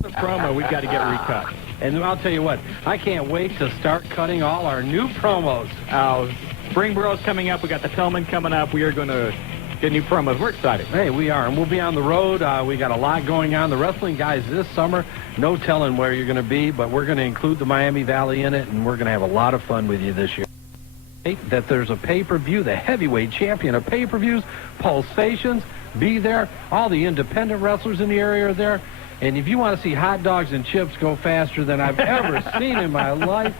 The promo, we've got to get recut. And I'll tell you what, I can't wait to start cutting all our new promos. Springborough's coming up. We got the Pillman coming up. We are going to get new promos. We're excited. Hey, we are, and we'll be on the road. We got a lot going on. The wrestling guys this summer, no telling where you're going to be, but we're going to include the Miami Valley in it, and we're going to have a lot of fun with you this year. That there's a pay-per-view, the heavyweight champion of pay-per-views, Pulsations, be there. All the independent wrestlers in the area are there. And if you want to see hot dogs and chips go faster than I've ever seen in my life,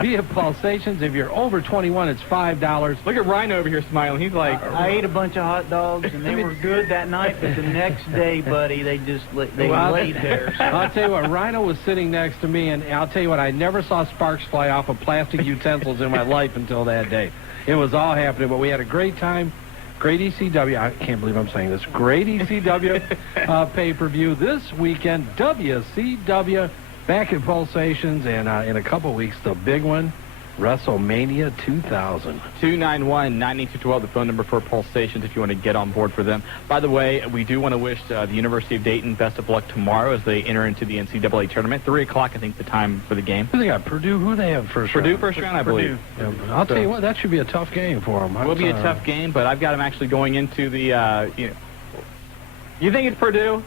be at Pulsations. If you're over 21, it's $5. Look at Rhino over here smiling. He's like, I ate a bunch of hot dogs, and they were good that night, but the next day, buddy, they laid there. So. I'll tell you what, Rhino was sitting next to me, and I'll tell you what, I never saw sparks fly off of plastic utensils in my life until that day. It was all happening, but we had a great time. Great ECW, I can't believe I'm saying this, great ECW pay-per-view this weekend, WCW back at Pulsations, and in a couple weeks, the big one, WrestleMania 2000. 291-9212, the phone number for Pulsations if you want to get on board for them. By the way, we do want to wish the University of Dayton best of luck tomorrow as they enter into the NCAA tournament. 3 o'clock, I think, the time for the game. Who they got? Purdue? Who they have first round? Purdue first round, I believe. Yeah, I'll tell you what, that should be a tough game for them. It will be a tough game, but I've got them actually going into the, You think it's Purdue?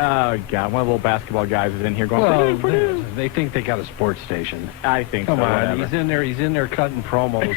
Oh, God, one of the little basketball guys is in here going, Purdue. They think they got a sports station. I think Come so. on, Whatever. he's in there cutting promos.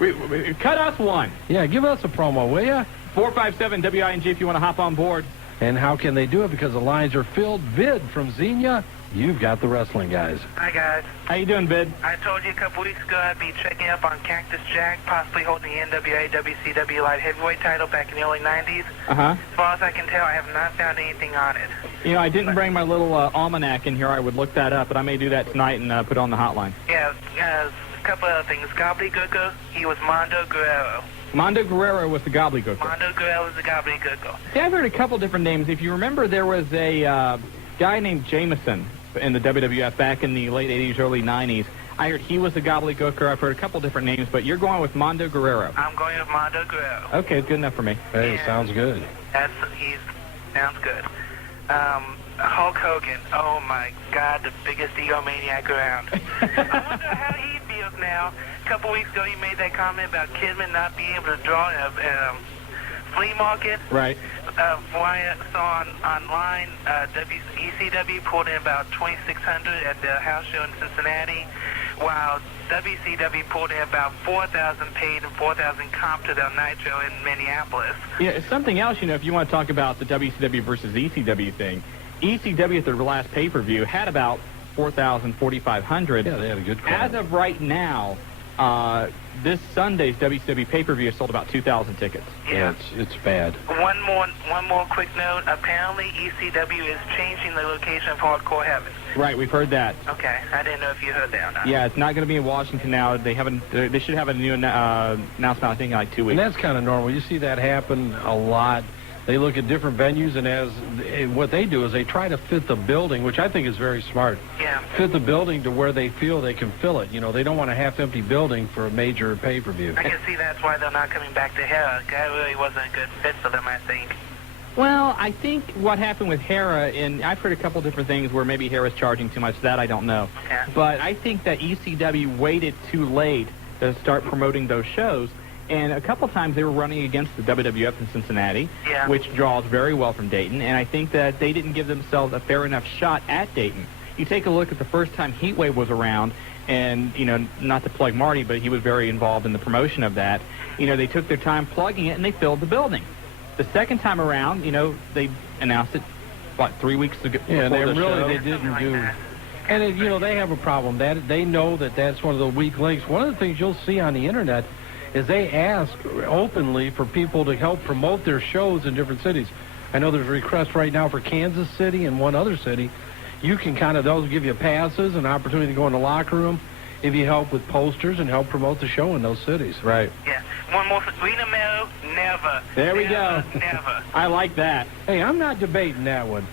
we cut us one. Yeah, give us a promo, will ya? 457-WING if you want to hop on board. And how can they do it? Because the lines are filled. Vid from Xenia, you've got the wrestling guys. Hi, guys. How you doing, Vid? I told you a couple weeks ago I'd be checking up on Cactus Jack, possibly holding the NWA WCW light heavyweight title back in the early 90s. Uh-huh. As far as I can tell, I have not found anything on it. You know, I didn't bring my little almanac in here. I would look that up, but I may do that tonight and put it on the hotline. Yeah, a couple other things. Gobbledygooker, he was Mondo Guerrero. Mondo Guerrero was the gobbledygooker. Mondo Guerrero was the Gobbledygooker. Yeah, I've heard a couple different names. If you remember, there was a guy named Jameson in the WWF back in the late 80s, early 90s. I heard he was the gobbledygooker. I've heard a couple different names, but you're going with Mondo Guerrero. I'm going with Mondo Guerrero. Okay, good enough for me. Hey, sounds good. Sounds good. Hulk Hogan, oh my God, the biggest egomaniac around. I wonder how he feels now. A couple weeks ago, he made that comment about Kidman not being able to draw in a flea market. Right. From what I saw online, ECW pulled in about 2,600 at the house show in Cincinnati, while WCW pulled in about 4,000 paid and 4,000 comp to their Nitro in Minneapolis. Yeah, something else, if you want to talk about the WCW versus ECW thing, ECW at their last pay-per-view had about 4,000, 4,500. Yeah, they had a good crowd. As of right now, this Sunday's WCW pay-per-view has sold about 2,000 tickets. Yeah, it's bad. One more quick note. Apparently, ECW is changing the location of Hardcore Heaven. Right, we've heard that. Okay, I didn't know if you heard that or not. Yeah, it's not going to be in Washington now. They should have a new announcement, I think, in like 2 weeks. And that's kind of normal. You see that happen a lot. They look at different venues, and what they do is they try to fit the building, which I think is very smart. Yeah. Fit the building to where they feel they can fill it. They don't want a half-empty building for a major pay-per-view. I can see that's why they're not coming back to Hera. That really wasn't a good fit for them, I think. Well, I think what happened with Hera, and I've heard a couple different things where maybe Hera's charging too much. That I don't know. Okay. But I think that ECW waited too late to start promoting those shows. And a couple times they were running against the WWF in Cincinnati, yeah, which draws very well from Dayton. And I think that they didn't give themselves a fair enough shot at Dayton. You take a look at the first time Heatwave was around, and, not to plug Marty, but he was very involved in the promotion of that. They took their time plugging it, and they filled the building. The second time around, they announced it, 3 weeks ago? Yeah, they didn't do... And, they have a problem. They know that's one of the weak links. One of the things you'll see on the Internet is they ask openly for people to help promote their shows in different cities. I know there's requests right now for Kansas City and one other city. You can those give you passes, an opportunity to go in the locker room if you help with posters and help promote the show in those cities. Right. Yeah. One more for Green Mero, never. There we go. Never. I like that. Hey, I'm not debating that one.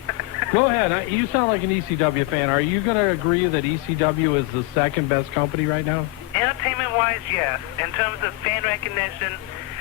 Go ahead. You sound like an ECW fan. Are you going to agree that ECW is the second best company right now? Entertainment-wise, yes. In terms of fan recognition,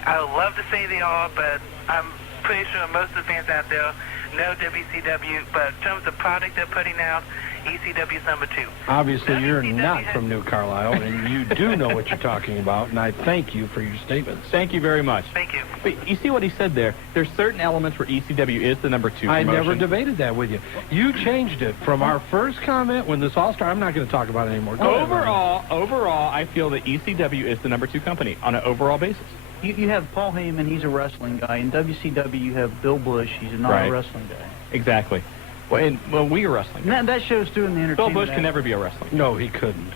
I would love to say they are, but I'm pretty sure most of the fans out there no WCW, but in terms of product they're putting out, ECW's number 2. Obviously, you're WCW not from New Carlisle, and you do know what you're talking about, and I thank you for your statements. Thank you very much. Thank you. But you see what he said there? There's certain elements where ECW is the number 2 I promotion. never debated that with you. You changed it from our first comment when this All-Star. I'm not going to talk about it anymore. Go ahead, Ronnie. Overall, I feel that ECW is the number 2 company on an overall basis. You have Paul Heyman, he's a wrestling guy. In WCW, you have Bill Bush, he's not Right. a wrestling guy. Exactly. Well, we are wrestling. And that shows, too, in the Bill entertainment. Bush can never be a wrestler. No, he couldn't.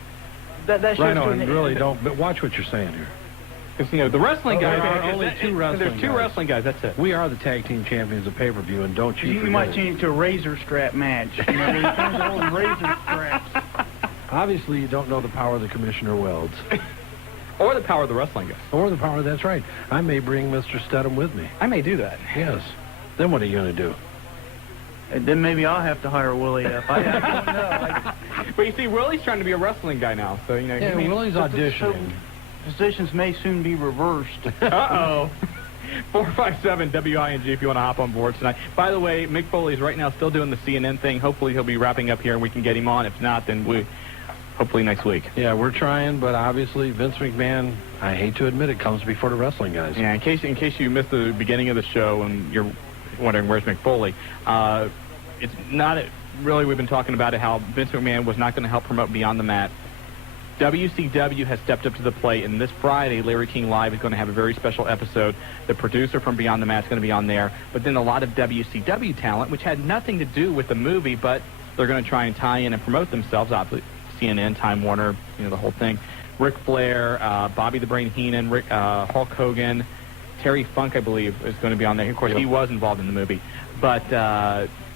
That shows, Rhino, too, and in the, really don't. But watch what you're saying here. Because, the wrestling guys... there are only 2 wrestling There's 2 guys. wrestling guys, that's it. We are the tag team champions of pay-per-view, and don't you You forget might it. change it to a razor strap match. You know, they turn the old razor straps. Obviously, you don't know the power of the Commissioner Welds. Or the power of the wrestling guys. Or the power, that's right. I may bring Mr. Stedham with me. I may do that. Yes. Then what are you going to do? And then maybe I'll have to hire Willie up. I don't know. But you see, Willie's trying to be a wrestling guy now, so, Yeah, Willie's auditioning. Positions may soon be reversed. Uh-oh. 457-WING if you want to hop on board tonight. By the way, Mick Foley's right now still doing the CNN thing. Hopefully he'll be wrapping up here and we can get him on. If not, then hopefully next week. Yeah, we're trying, but obviously Vince McMahon, I hate to admit it, comes before the wrestling guys. Yeah, in case you missed the beginning of the show and you're wondering where's Mick Foley, it's not really, we've been talking about it, how Vince McMahon was not going to help promote Beyond the Mat. WCW has stepped up to the plate, and this Friday, Larry King Live is going to have a very special episode. The producer from Beyond the Mat is going to be on there, but then a lot of WCW talent, which had nothing to do with the movie, but they're going to try and tie in and promote themselves. Obviously, CNN, Time Warner, the whole thing. Ric Flair, Bobby the Brain Heenan, Hulk Hogan, Terry Funk, I believe, is going to be on there. Of course, he was involved in the movie, but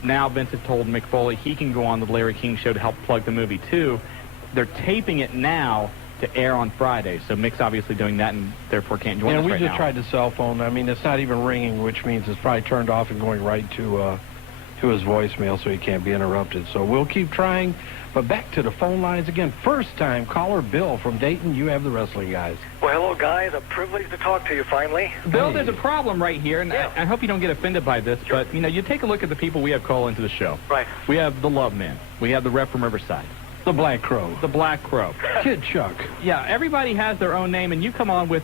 now Vince has told Mick Foley he can go on the Larry King show to help plug the movie too. They're taping it now to air on Friday, so Mick's obviously doing that and therefore can't join us right now. Yeah, we just tried the cell phone. I mean, it's not even ringing, which means it's probably turned off and going right to his voicemail so he can't be interrupted. So we'll keep trying. But back to the phone lines again. First-time caller Bill from Dayton. You have the wrestling guys. Well, hello, guys. A privilege to talk to you finally. Bill, there's a problem right here, and I hope you don't get offended by this, but, you take a look at the people we have call into the show. Right. We have the Love Man. We have the rep from Riverside. The Black Crow. The Black Crow. Kid Chuck. Yeah, everybody has their own name, and you come on with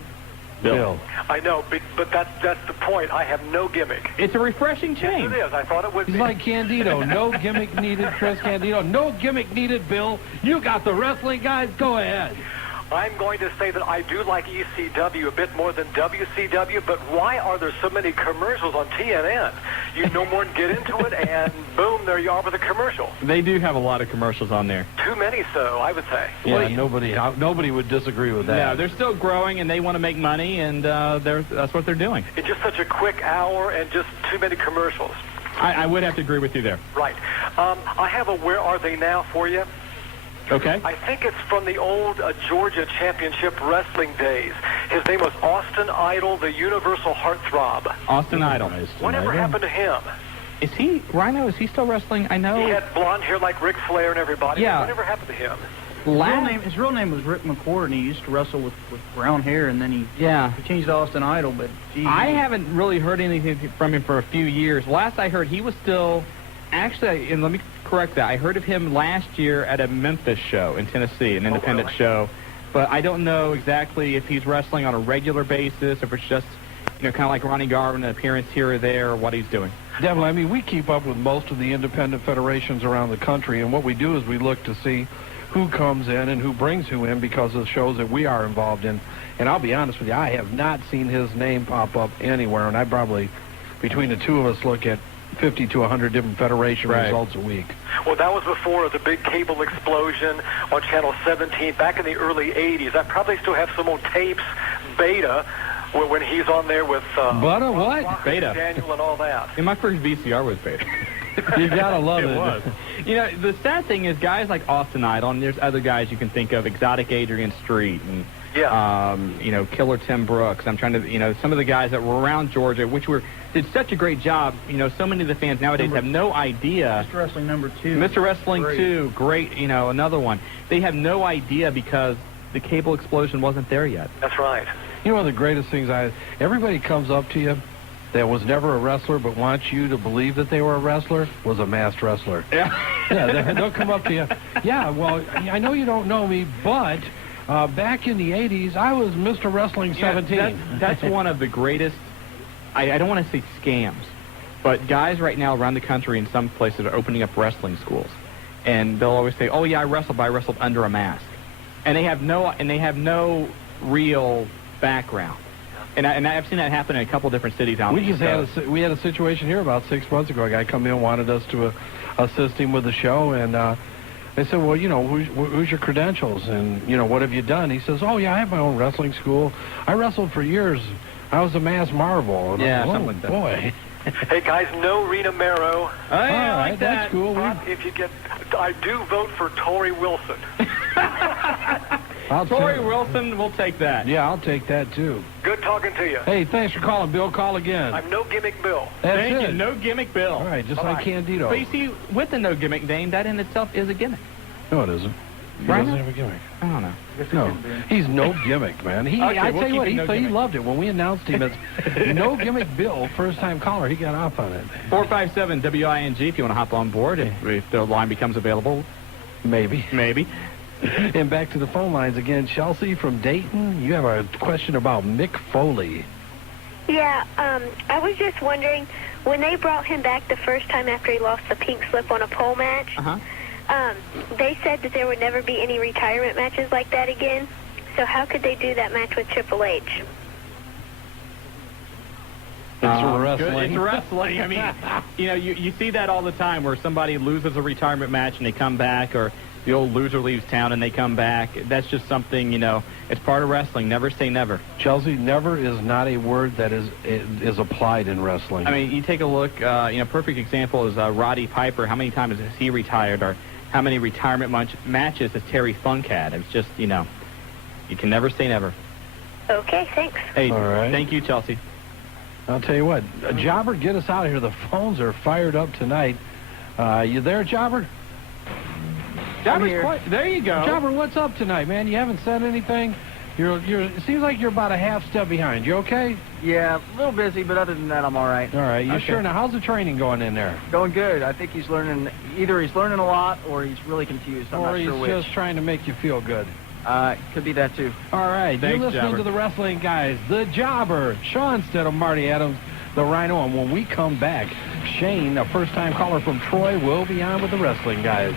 Bill. I know, but that's the point. I have no gimmick. It's a refreshing change. Yes, it is. I thought it would He's be. like Candido. No gimmick needed, Chris Candido. No gimmick needed, Bill. You got the wrestling guys. Go ahead. I'm going to say that I do like ECW a bit more than WCW, but why are there so many commercials on TNN? You no more than get into it, and boom, there you are with a commercial. They do have a lot of commercials on there. Too many, so I would say. Yeah, nobody would disagree with that. Yeah, they're still growing, and they want to make money, and that's what they're doing. It's just such a quick hour and just too many commercials. I would have to agree with you there. Right. I have a Where Are They Now for you. Okay. I think it's from the old Georgia Championship Wrestling days. His name was Austin Idol, the Universal Heartthrob. Austin Idol. Whatever happened to him? Is he, Rhino, is he still wrestling? I know. He had blonde hair like Ric Flair and everybody. Yeah. Whatever happened to him? His real name was Rick McCord, and he used to wrestle with brown hair, and then he changed to Austin Idol, but gee, I haven't really heard anything from him for a few years. Last I heard, he was still, actually, and let me correct that, I heard of him last year at a Memphis show in Tennessee, an independent show, but I don't know exactly if he's wrestling on a regular basis, if it's just, kind of like Ronnie Garvin, an appearance here or there, or what he's doing. Devil, I mean, we keep up with most of the independent federations around the country, and what we do is we look to see who comes in and who brings who in because of the shows that we are involved in. And I'll be honest with you, I have not seen his name pop up anywhere, and I probably, between the two of us, look at 50 to 100 different federation results a week. Well, that was before the big cable explosion on Channel 17 back in the early 80s. I probably still have some old tapes, Beta, when he's on there with Beta what? Fox, Beta. Daniel and all that. And my first VCR was Beta. You gotta love it. It was. The sad thing is guys like Austin Idol, and there's other guys you can think of, Exotic Adrian Street, and Killer Tim Brooks. I'm trying to, some of the guys that were around Georgia, which did such a great job. So many of the fans nowadays have no idea. Mr. Wrestling number 2. Mr. Wrestling 2, great, another one. They have no idea because the cable explosion wasn't there yet. That's right. You know, one of the greatest things everybody comes up to you that was never a wrestler but wants you to believe that they were a wrestler was a masked wrestler. Yeah, they'll come up to you. Yeah, well, I know you don't know me, but back in the 80s, I was Mr. Wrestling 17. That's one of the greatest, I don't want to say scams, but guys right now around the country in some places are opening up wrestling schools. And they'll always say, oh, yeah, I wrestled, but I wrestled under a mask. And they have no real background. And I've seen that happen in a couple different cities out there. We had a situation here about 6 months ago. A guy come in and wanted us to assist him with the show, and they said, well, who's your credentials? And, what have you done? He says, oh, yeah, I have my own wrestling school. I wrestled for years. I was a mass marvel. And yeah, something like that. Boy. Hey, guys, no Rena Mero. Oh, yeah, all right, that's cool. If you get, I do vote for Tori Wilson. Tori Wilson, we'll take that. Yeah, I'll take that, too. Good talking to you. Hey, thanks for calling, Bill. Call again. I'm No Gimmick Bill. Thank you. No Gimmick Bill. All right, just like Candido. But you see, with the No Gimmick name, that in itself is a gimmick. No, it isn't. He doesn't have a gimmick. I don't know. No, he's no gimmick, man. I tell you what, he loved it. When we announced him as No Gimmick Bill, first-time caller, he got off on it. 457 WING if you want to hop on board, if the line becomes available. Maybe. And back to the phone lines again. Chelsea from Dayton, you have a question about Mick Foley. Yeah, I was just wondering, when they brought him back the first time after he lost the pink slip on a pole match, they said that there would never be any retirement matches like that again. So how could they do that match with Triple H? It's wrestling. It's wrestling. I mean, you see that all the time where somebody loses a retirement match and they come back, or the old loser leaves town and they come back. That's just something, it's part of wrestling. Never say never. Chelsea, never is not a word that is applied in wrestling. I mean, you take a look, perfect example is Roddy Piper. How many times has he retired, or how many retirement matches has Terry Funk had? It's just, you can never say never. Okay, thanks. Hey, all right. Thank you, Chelsea. I'll tell you what, Jobber, get us out of here. The phones are fired up tonight. You there, Jobber? Jobber's there you go. Jobber, what's up tonight, man? You haven't said anything. It seems like you're about a half step behind. You okay? Yeah, a little busy, but other than that, I'm all right. All right. You Okay. sure? Now, how's the training going in there? Going good. I think he's learning. Either he's learning a lot, or he's really confused. I'm or not he's sure which. just trying to make you feel good? Could be that too. All right. Thanks, You're listening Jobber. to the Wrestling Guys, the Jobber, Shawn instead of Marty Adams, the Rhino. And when we come back, Shane, a first-time caller from Troy, will be on with the Wrestling Guys.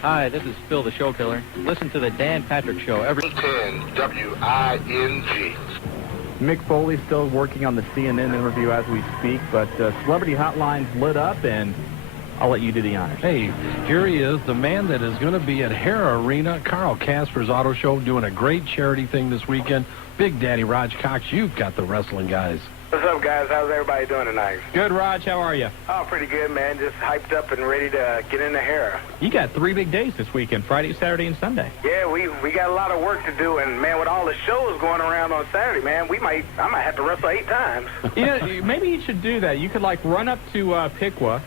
Hi, this is Phil the Show Killer. Listen to the Dan Patrick Show every 10 WING. Mick Foley's still working on the CNN interview as we speak, but Celebrity Hotline's lit up, and I'll let you do the honors. Hey, here he is, the man that is going to be at Hara Arena, Carl Casper's Auto Show, doing a great charity thing this weekend. Big Daddy Raj Cox, you've got the Wrestling Guys. What's up, guys? How's everybody doing tonight? Good, Raj. How are you? Oh, pretty good, man. Just hyped up and ready to get into Hara. You got 3 big days this weekend, Friday, Saturday, and Sunday. Yeah, we got a lot of work to do, and, man, with all the shows going around on Saturday, man, I might have to wrestle 8 times. Maybe you should do that. You could, run up to Piqua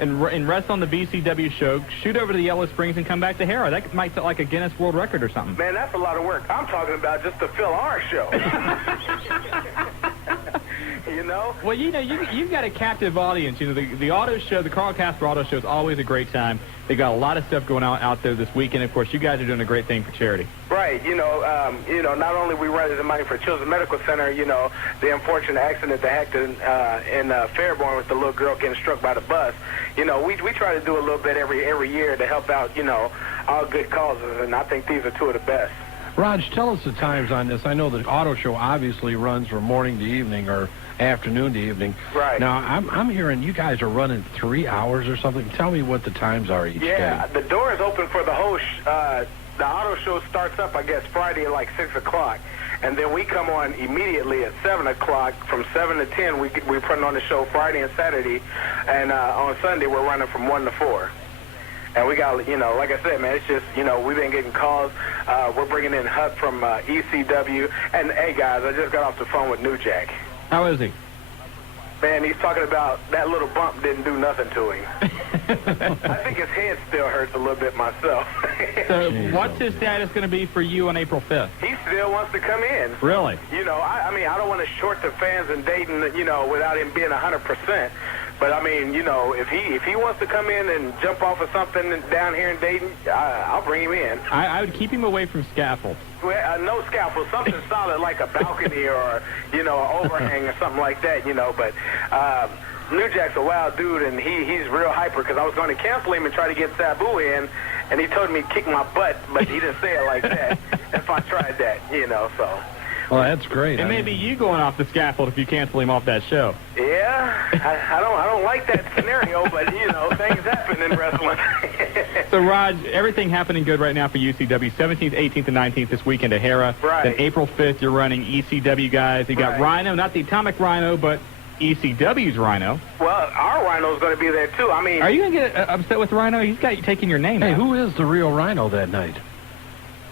and wrestle on the WCW show, shoot over to the Yellow Springs, and come back to Hara. That might set like a Guinness World Record or something. Man, that's a lot of work. I'm talking about just to fill our show. Well, you've got a captive audience. The auto show, the Carl Casper Auto Show is always a great time. They got a lot of stuff going on out there this weekend. Of course, you guys are doing a great thing for charity. Right. Not only we raising money for Children's Medical Center, the unfortunate accident that happened in Fairborn with the little girl getting struck by the bus. We try to do a little bit every year to help out, all good causes, and I think these are 2 of the best. Raj, tell us the times on this. I know the auto show obviously runs from morning to evening or afternoon to evening. Right. Now, I'm hearing you guys are running 3 hours or something. Tell me what the times are each day. Yeah, the door is open for the whole the auto show starts up, I guess, Friday at 6 o'clock. And then we come on immediately at 7 o'clock. From 7 to 10, we put on the show Friday and Saturday. And on Sunday, we're running from 1 to 4. And we got, like I said, man, it's just, we've been getting calls. We're bringing in Hut from ECW. And, hey, guys, I just got off the phone with New Jack. How is he? Man, he's talking about that little bump didn't do nothing to him. I think his head still hurts a little bit myself. So what's his status going to be for you on April 5th? He still wants to come in. Really? You know, I mean, I don't want to short the fans in Dayton, you know, without him being 100%. But, I mean, you know, if he wants to come in and jump off of something down here in Dayton, I'll bring him in. I would keep him away from scaffolds. Well, no scaffold, something solid like a balcony or, you know, an overhang or something like that, you know. But New Jack's a wild dude, and he's real hyper because I was going to cancel him and try to get Sabu in, and he told me to kick my butt, but he didn't say it like that if I tried that, you know, so. Well, that's great. It may be you going off the scaffold if you cancel him off that show. Yeah, I don't like that scenario, but, you know, things happen in wrestling. So, Raj, everything happening good right now for UCW. 17th, 18th, and 19th this weekend at Hera. Right. Then April 5th, you're running ECW guys. You got Rhino, not the Atomic Rhino, but ECW's Rhino. Well, our Rhino's going to be there, too. I mean... Are you going to get upset with Rhino? He's got you taking your name Hey, now. who is the real Rhino that night?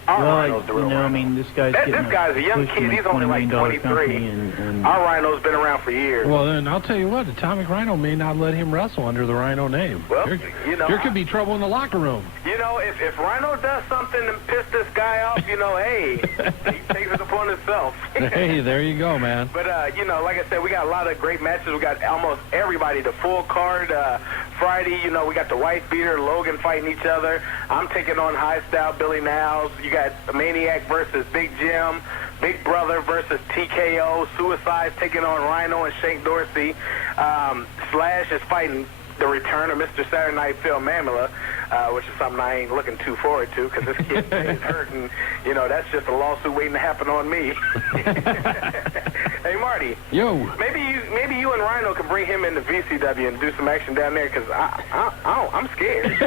Our Well, Rhino's the real you know, Rhino. I mean, this guy's This getting guy's a young pushing kid. He's a only like $20 million 23. company, and Our Rhino's been around for years. Well, then I'll tell you what, Atomic Rhino may not let him wrestle under the Rhino name. Well, you know, there could be trouble in the locker room. You know, if Rhino does something and piss this guy off, you know, hey, he takes it upon himself. Hey, there you go, man. But, you know, like I said, we got a lot of great matches. We got almost everybody, the full card. Friday, you know, we got the White Beater, Logan fighting each other. I'm taking on High Style, Billy Niles. You got Maniac versus Big Jim. Big Brother versus TKO. Suicide's taking on Rhino and Shane Dorsey. Slash is fighting the return of Mr. Saturday Night Phil Mamula, which is something I ain't looking too forward to because this kid is hurt, and, you know, that's just a lawsuit waiting to happen on me. Hey, Marty. Yo. Maybe you and Rhino can bring him into VCW and do some action down there because I'm scared.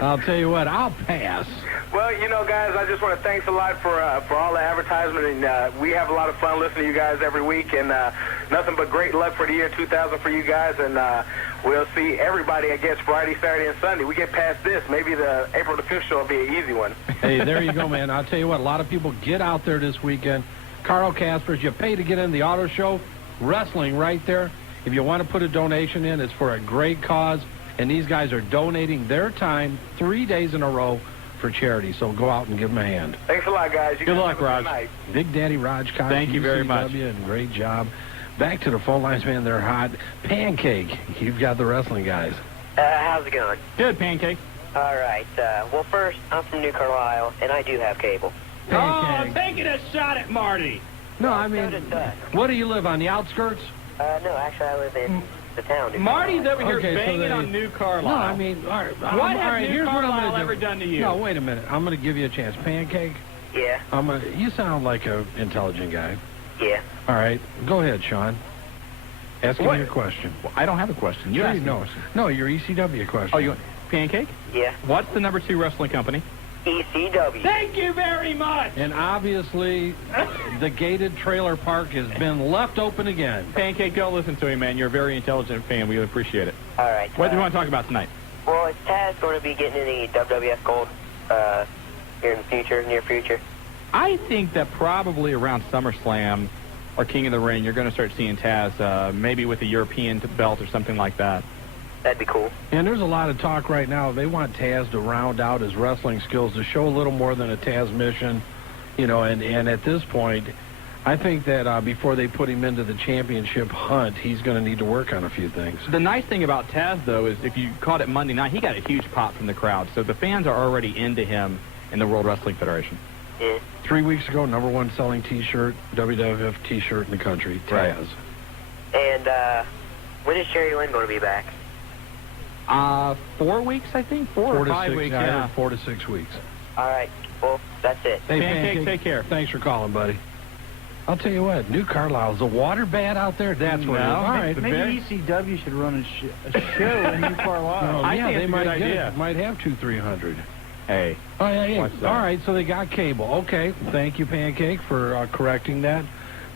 I'll tell you what, I'll pass. Well, you know, guys, I just want to thanks a lot for all the advertisement, and we have a lot of fun listening to you guys every week, and nothing but great luck for the year 2000 for you guys, and we'll see everybody, I guess, Friday, Saturday, and Sunday. We get past this, maybe the April the 5th show will be an easy one. Hey, there you go, man. I'll tell you what, a lot of people get out there this weekend. Carl Caspers, you pay to get in the auto show, wrestling right there. If you want to put a donation in, it's for a great cause, and these guys are donating their time 3 days in a row for charity, so go out and give them a hand. Thanks a lot, guys. Good luck, Raj. Big Daddy Raj Cox. Thank you very much. And great job. Back to the phone lines, man. They're hot. Pancake, you've got the wrestling guys. How's it going? Good, Pancake. All right. Well, first, I'm from New Carlisle, and I do have cable. Pancake. Oh, taking a shot at Marty. No, I mean, what do you live on, the outskirts? No, actually, I live in the town. Marty's over here Okay, so banging they- on New Carlisle. No, I mean, all right. What has New here's what I'm Carlisle gonna do. ever done to you? No, wait a minute. I'm going to give you a chance. Pancake, Yeah, you sound like an intelligent guy. yeah. All right, go ahead, Shawn. Ask me your question. Well, I don't have a question. You Sure, asked me a no, question. no, your ECW question. Oh, you Pancake? Yeah. What's the number 2 wrestling company? ECW. Thank you very much. And obviously, the gated trailer park has been left open again. Pancake, go listen to him, man. You're a very intelligent fan. We appreciate it. All right. What do you want to talk about tonight? Well, is Taz going to be getting any WWF gold here in the near future? I think that probably around SummerSlam or King of the Ring, you're going to start seeing Taz maybe with a European belt or something like that. That'd be cool. And there's a lot of talk right now. They want Taz to round out his wrestling skills, to show a little more than a Taz mission, you know, and at this point, I think that before they put him into the championship hunt, he's going to need to work on a few things. The nice thing about Taz, though, is if you caught it Monday night, he got a huge pop from the crowd. So the fans are already into him in the World Wrestling Federation. Yeah. 3 weeks ago, #1 selling T-shirt, WWF T-shirt in the country, Taz. Right. And when is Sherry Lynn going to be back? 4 weeks, I think. 4 or 5 weeks, yeah. 4 to 6 weeks. All right. Well, that's it. Hey, Pancake, take care. Thanks for calling, buddy. I'll tell you what, New Carlisle's the water bad out there? That's what it is. No, All right. maybe ECW should run a show in New Carlisle. I yeah, think they it's a might good idea. might have 200-300. Hey. Oh, yeah, yeah. What's that? All right, so they got cable. Okay, thank you, Pancake, for correcting that.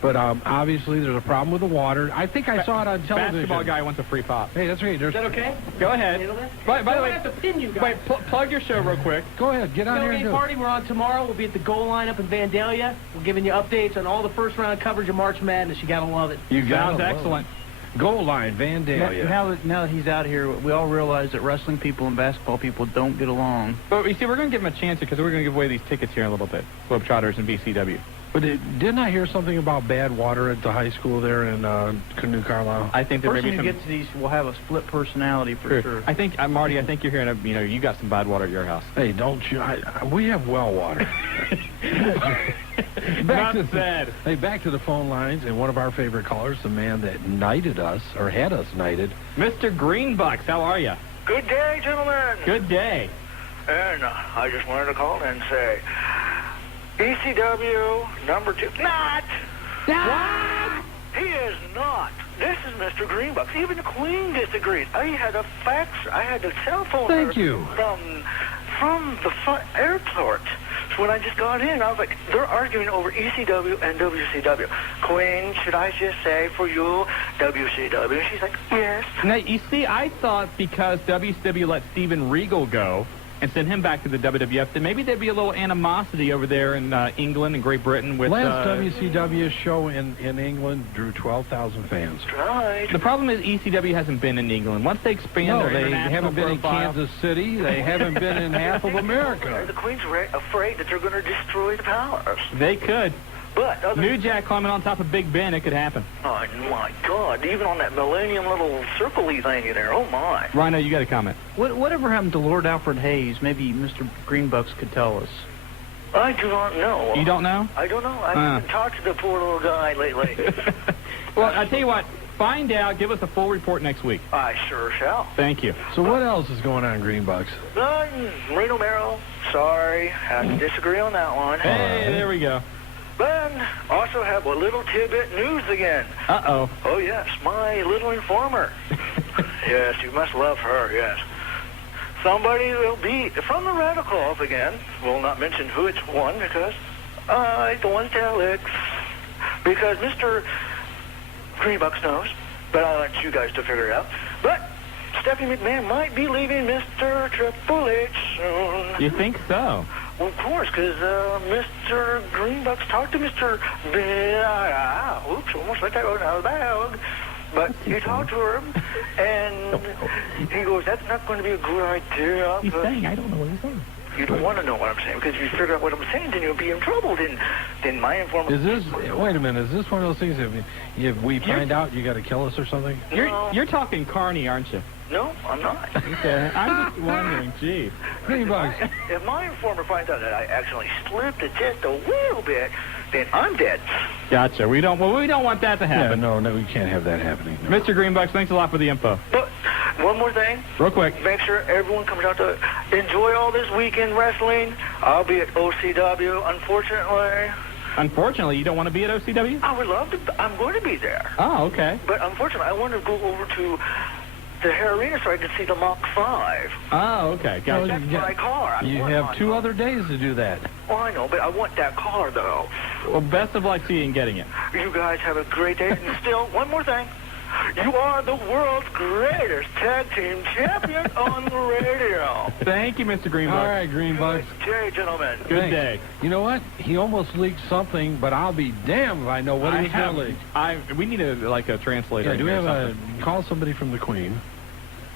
But obviously there's a problem with the water. I think I saw it on television. Basketball guy wants a free pop. Hey, that's right. Is that okay? Go ahead. By the way, I have to pin you guys. wait, plug your show real quick. Go ahead. Get on here and Tailgate do it. party. We're on tomorrow. We'll be at the goal line up in Vandalia. We're giving you updates on all the first round coverage of March Madness. You gotta love it. Sounds excellent. Goal line, Vandalia. Now that he's out here, we all realize that wrestling people and basketball people don't get along. But you see, we're going to give him a chance because we're going to give away these tickets here in a little bit. Globetrotters and WCW. But didn't I hear something about bad water at the high school there in New Carlisle? I think there may Person be who some... gets these will have a split personality for sure. I think, Marty, I think you're hearing, you got some bad water at your house. Hey, don't you? We have well water. Back to the phone lines, and one of our favorite callers, the man that knighted us, or had us knighted. Mr. Greenbucks, how are you? Good day, gentlemen. Good day. And I just wanted to call and say, ECW number 2. Not! What? He is not. This is Mr. Greenbucks. Even the Queen disagrees. I had a fax. I had a cell phone. Thank you. From the airport. So when I just got in, I was like, they're arguing over ECW and WCW. Queen, should I just say for you, WCW? And she's like, yes. Now, you see, I thought because WCW let Steven Regal go and send him back to the WWF, then maybe there'd be a little animosity over there in England and Great Britain with... Last WCW show in England drew 12,000 fans. Right. The problem is ECW hasn't been in England. Once they expand their they international haven't been profile, in Kansas City. They haven't been in half of America. The Queen's afraid that they're going to destroy the powers. They could. But New Jack climbing on top of Big Ben, it could happen. Oh, my God. Even on that Millennium little circle-y thingy there. Oh, my. Rhino, you got a comment. Whatever happened to Lord Alfred Hayes? Maybe Mr. Greenbucks could tell us. I do not know. You don't know? I don't know. I haven't talked to the poor little guy lately. Well, I tell you what. Find out. Give us a full report next week. I sure shall. Thank you. So what else is going on, Greenbucks? Reno Merrill. Sorry. Have to disagree on that one. Hey, there we go. Then, also have a little tidbit news again. Uh-oh. Oh, yes, my little informer. Yes, you must love her, yes. Somebody will be from the Radicals again. We'll not mention who it's one because I don't want to tell it. Because Mr. Greenbucks knows, but I'll let you guys to figure it out. But Stephanie McMahon might be leaving Mr. Triple H soon. You think so? Well, of course, because Mr. Greenbucks talked to Mr. Oops, almost let that go out of the bag. But he talked to him, and he goes, that's not going to be a good idea. He's saying, I don't know what he's saying. You don't want to know what I'm saying, because if you figure out what I'm saying, then you'll be in trouble. Then my informant... Wait a minute, is this one of those things, if we find out, you got to kill us or something? No. You're talking Carney, aren't you? No, I'm not. Okay, I'm just wondering, gee. If my informer finds out that I actually slipped it just a little bit, then I'm dead. Gotcha. We don't want that to happen. Yeah, no, we can't have that happening. No. Mr. Greenbucks, thanks a lot for the info. But one more thing. Real quick. Make sure everyone comes out to enjoy all this weekend wrestling. I'll be at OCW, unfortunately. Unfortunately, you don't want to be at OCW? I would love to. I'm going to be there. Oh, okay. But unfortunately, I want to go over to the Hair Arena so I can see the Mach 5. Oh, okay. Gotcha. That's my car. You have 2 other days to do that. Oh, I know, but I want that car, though. Well, best of luck to you in getting it. You guys have a great day. And still, one more thing. You are the world's greatest tag team champion on the radio. Thank you, Mr. Greenbucks. All right, Greenbucks. Good day, gentlemen. Good day. You know what? He almost leaked something, but I'll be damned if I know what he was going to leak. We need a translator. Yeah, do we have call somebody from the Queen?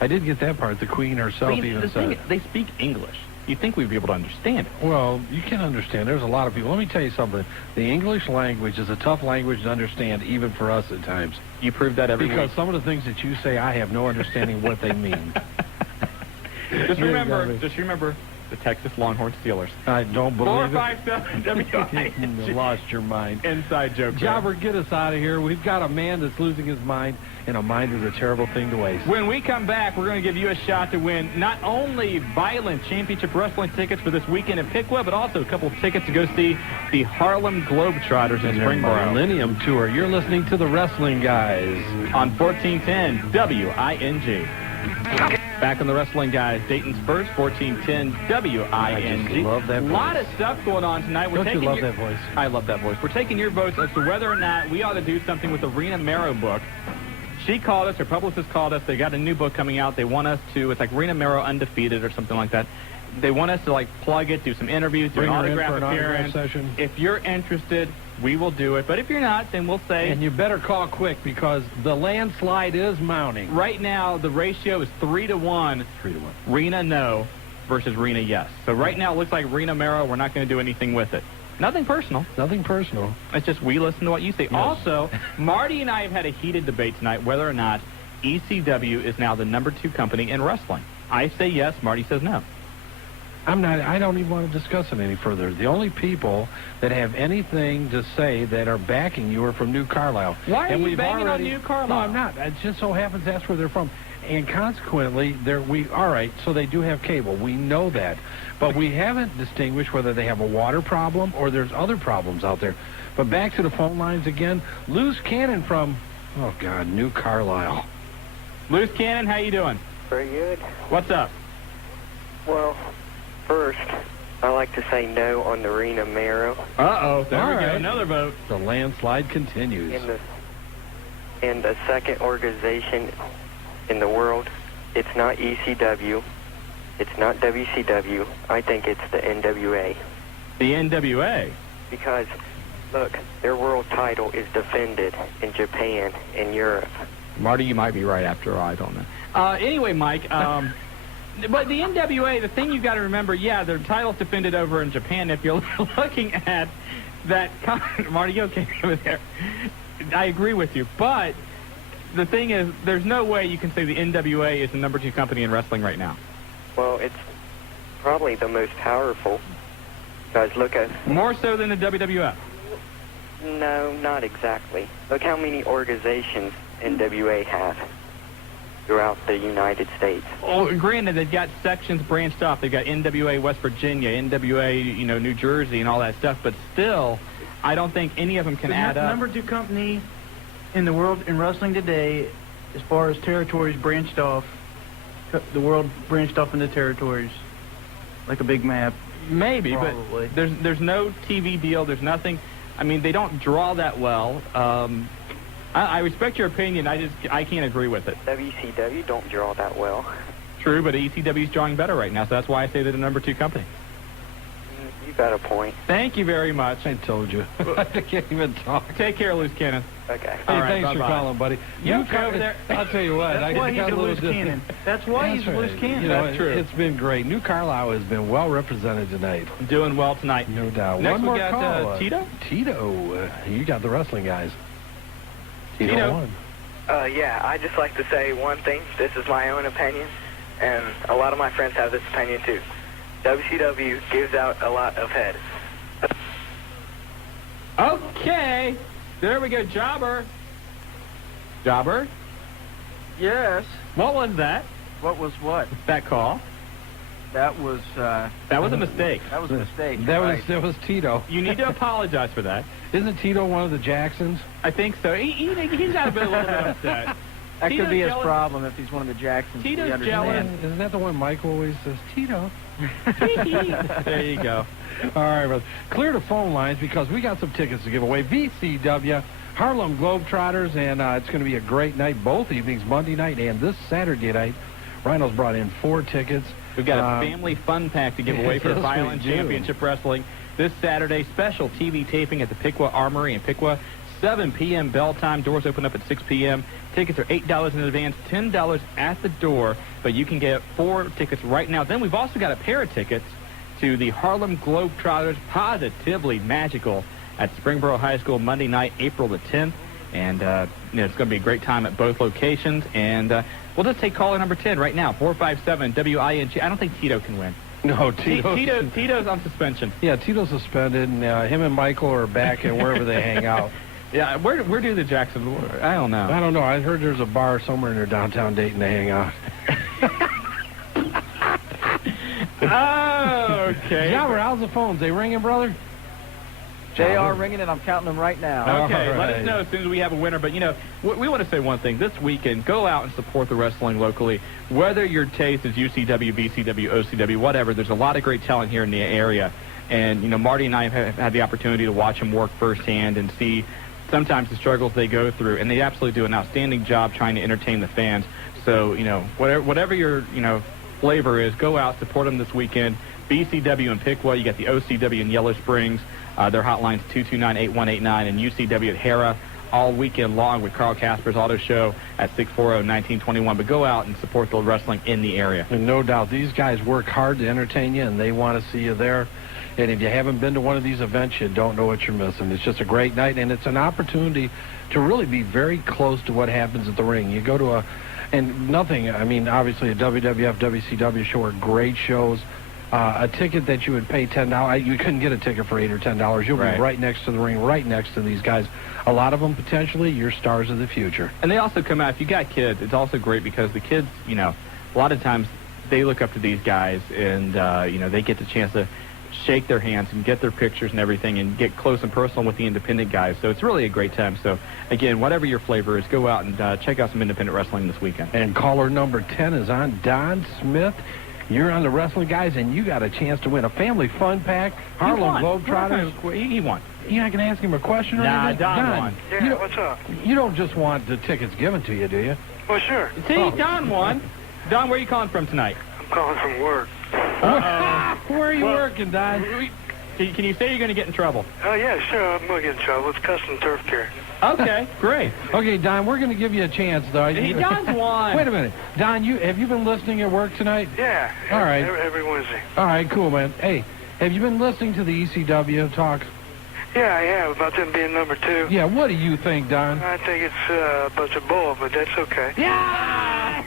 I did get that part. The Queen herself even said. They speak English. You'd think we'd be able to understand it. Well, you can understand. There's a lot of people. Let me tell you something. The English language is a tough language to understand, even for us at times. You prove that every week. Because some of the things that you say, I have no understanding what they mean. Just remember the Texas Longhorn Steelers. I don't believe 457 You lost your mind. Inside joke. Jobber, get us out of here. We've got a man that's losing his mind, and a mind is a terrible thing to waste. When we come back, we're going to give you a shot to win not only Violent Championship Wrestling tickets for this weekend in Piqua, but also a couple of tickets to go see the Harlem Globetrotters in Springboro. Millennium Tour. You're listening to the Wrestling Guys on 1410 WING. Back on the Wrestling Guys, Dayton's first, 1410 WING. I just love that voice. A lot of stuff going on tonight. Don't you love that voice? I love that voice. We're taking your votes as to whether or not we ought to do something with the Rena Mero book. She called us, her publicist called us. They got a new book coming out. They want us to, it's like Rena Mero Undefeated or something like that. They want us to like plug it, do some interviews, do an autograph appearance. Session. If you're interested, we will do it. But if you're not, then we'll say. And you better call quick because the landslide is mounting. Right now, the ratio is 3-1. 3-1. Rena no versus Rena yes. So right now, it looks like Rena Mero, we're not going to do anything with it. Nothing personal. Nothing personal. It's just we listen to what you say. Yes. Also, Marty and I have had a heated debate tonight whether or not ECW is now the #2 company in wrestling. I say yes. Marty says no. I don't even want to discuss it any further. The only people that have anything to say that are backing you are from New Carlisle. Why are you banging on New Carlisle? No, I'm not. It just so happens that's where they're from. And consequently, all right, so they do have cable. We know that. But we haven't distinguished whether they have a water problem or there's other problems out there. But back to the phone lines again. Loose Cannon from, oh, God, New Carlisle. Loose Cannon, how you doing? Pretty good. What's up? Well, first, I like to say no on the Rena Mero. Uh-oh, there we go, right. another vote. The landslide continues. And the second organization in the world, it's not ECW, it's not WCW, I think it's the NWA. The NWA? Because, look, their world title is defended in Japan and Europe. Marty, you might be right after all, I don't know. Anyway, Mike, but the NWA, the thing you've got to remember, yeah, their title's defended over in Japan. If you're looking at that, Marty, you okay over there? I agree with you, but the thing is, there's no way you can say the NWA is the #2 company in wrestling right now. Well, it's probably the most powerful. Guys, look at... More so than the WWF? No, not exactly. Look how many organizations NWA have throughout the United States. Oh, granted, they've got sections branched off. They've got NWA West Virginia, NWA, New Jersey, and all that stuff. But still, I don't think any of them can add up. The #2 company in the world in wrestling today, as far as territories branched off, the world branched off into territories, like a big map. Maybe, probably. But there's no TV deal. There's nothing. I mean, they don't draw that well. I respect your opinion. I can't agree with it. WCW don't draw that well. True, but ECW is drawing better right now, so that's why I say they're the #2 company. You got a point. Thank you very much. I told you. I can't even talk. Take care, Loose Cannon. Okay. Hey, All right, thanks bye-bye. for calling, buddy. You over there. I'll tell you what. That's why he's a loose cannon. That's why he's a loose cannon. That's true. It's been great. New Carlisle has been well represented tonight. Doing well tonight. No doubt. Next One more we got call. Tito? Tito. You got the wrestling guys. Tito won. Yeah, I just like to say one thing. This is my own opinion, and a lot of my friends have this opinion too. WCW gives out a lot of head. Okay. There we go. Jobber. Jobber? Yes. What was that? What was what? That call? That was That was a mistake. That was a mistake. That was Tito. You need to apologize for that. Isn't Tito one of the Jacksons? I think so. He's got a little bit upset. That Tito's could be his jealous. problem if he's one of the Jacksons. Tito's We jealous. understand. Isn't that the one Michael always says? Tito. There you go. All right, brother. Clear the phone lines because we got some tickets to give away. VCW, Harlem Globetrotters, and it's going to be a great night both evenings, Monday night and this Saturday night. Rhino's brought in 4 tickets. We've got a family fun pack to give away for Yes, we Violent do. Championship Wrestling this Saturday. Special TV taping at the Piqua Armory in Piqua. 7 p.m. bell time. Doors open up at 6 p.m. Tickets are $8 in advance, $10 at the door, but you can get 4 tickets right now. Then we've also got a pair of tickets to the Harlem Globetrotters Positively Magical at Springboro High School Monday night, April the 10th. And it's going to be a great time at both locations. And we'll just take caller number 10 right now, 457-WING. I don't think Tito can win. No, Tito's on suspension. Yeah, Tito's suspended, and him and Michael are back at wherever they hang out. Yeah, where do the Jacksons? I don't know. I don't know. I heard there's a bar somewhere near downtown Dayton they hang out. Oh, okay. Jobber, how's the phones? They ringing, brother? They are ringing, and I'm counting them right now. Okay, let us know as soon as we have a winner. But, you know, we want to say one thing. This weekend, go out and support the wrestling locally. Whether your taste is UCW, BCW, OCW, whatever, there's a lot of great talent here in the area. And, you know, Marty and I have had the opportunity to watch them work firsthand and see sometimes the struggles they go through. And they absolutely do an outstanding job trying to entertain the fans. So, you know, whatever your, you know, flavor is, go out, support them this weekend. BCW in Piqua, you got the OCW in Yellow Springs. Their hotline's 229-8189, and UCW at Hera all weekend long with Carl Casper's Auto Show at 640-1921. But go out and support the wrestling in the area. And no doubt, these guys work hard to entertain you, and they want to see you there. And if you haven't been to one of these events, you don't know what you're missing. It's just a great night, and it's an opportunity to really be very close to what happens at the ring. You go to I mean, obviously a WWF, WCW show are great shows. A ticket that you would pay $10, you couldn't get a ticket for $8 or $10. You'll be right next to the ring, right next to these guys. A lot of them, potentially, your stars of the future. And they also come out, if you got kids, it's also great because the kids, you know, a lot of times they look up to these guys and, you know, they get the chance to shake their hands and get their pictures and everything and get close and personal with the independent guys. So it's really a great time. So, again, whatever your flavor is, go out and check out some independent wrestling this weekend. And caller number 10 is on. Don Smith. You're on the Wrestling Guys, and you got a chance to win a family fun pack. Harlem Globetrotters. He won. You're not going to ask him a question or anything? Don won. Yeah, what's up? You don't just want the tickets given to you, do you? Well, sure. See, Don won. Don, where are you calling from tonight? I'm calling from work. Where are you working, Don? Can you say you're going to get in trouble? Oh, yeah, sure. I'm going to get in trouble. It's custom turf care. Okay, great. Okay, Don, we're going to give you a chance, though. Don's won. Wait a minute. Don, have you been listening at work tonight? Yeah. All right. Every Wednesday. All right, cool, man. Hey, have you been listening to the ECW talk? Yeah, I have, about them being number 2. Yeah, what do you think, Don? I think it's a bunch of bull, but that's okay. Yeah!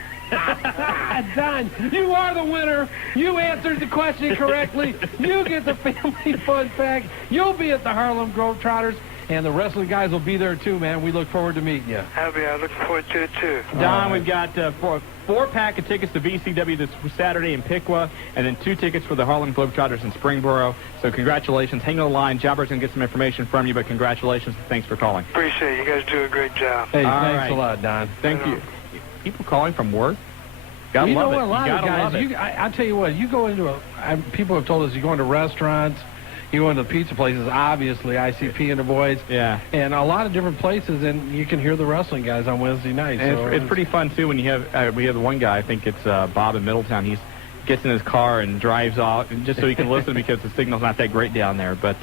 Don, you are the winner. You answered the question correctly. You get the family fun pack. You'll be at the Harlem Globetrotters, and the Wrestling Guys will be there too, man. We look forward to meeting you. I'm looking forward to it too. Don, we've got four-pack of tickets to VCW this Saturday in Piqua, and then 2 tickets for the Harlem Globetrotters in Springboro. So congratulations. Hang on the line. Jobber's going to get some information from you, but congratulations. Thanks for calling. Appreciate it. You guys do a great job. Hey, thanks a lot, Don. Thank you. People calling from work? You know what, a lot of guys, I'll tell you what, you go into people have told us you go into restaurants, you go into pizza places, obviously, ICP and the boys. Yeah. And a lot of different places, and you can hear the wrestling guys on Wednesday nights. And so it's pretty fun, too, when you have, we have the one guy, I think it's Bob in Middletown, he gets in his car and drives off just so he can listen because the signal's not that great down there. But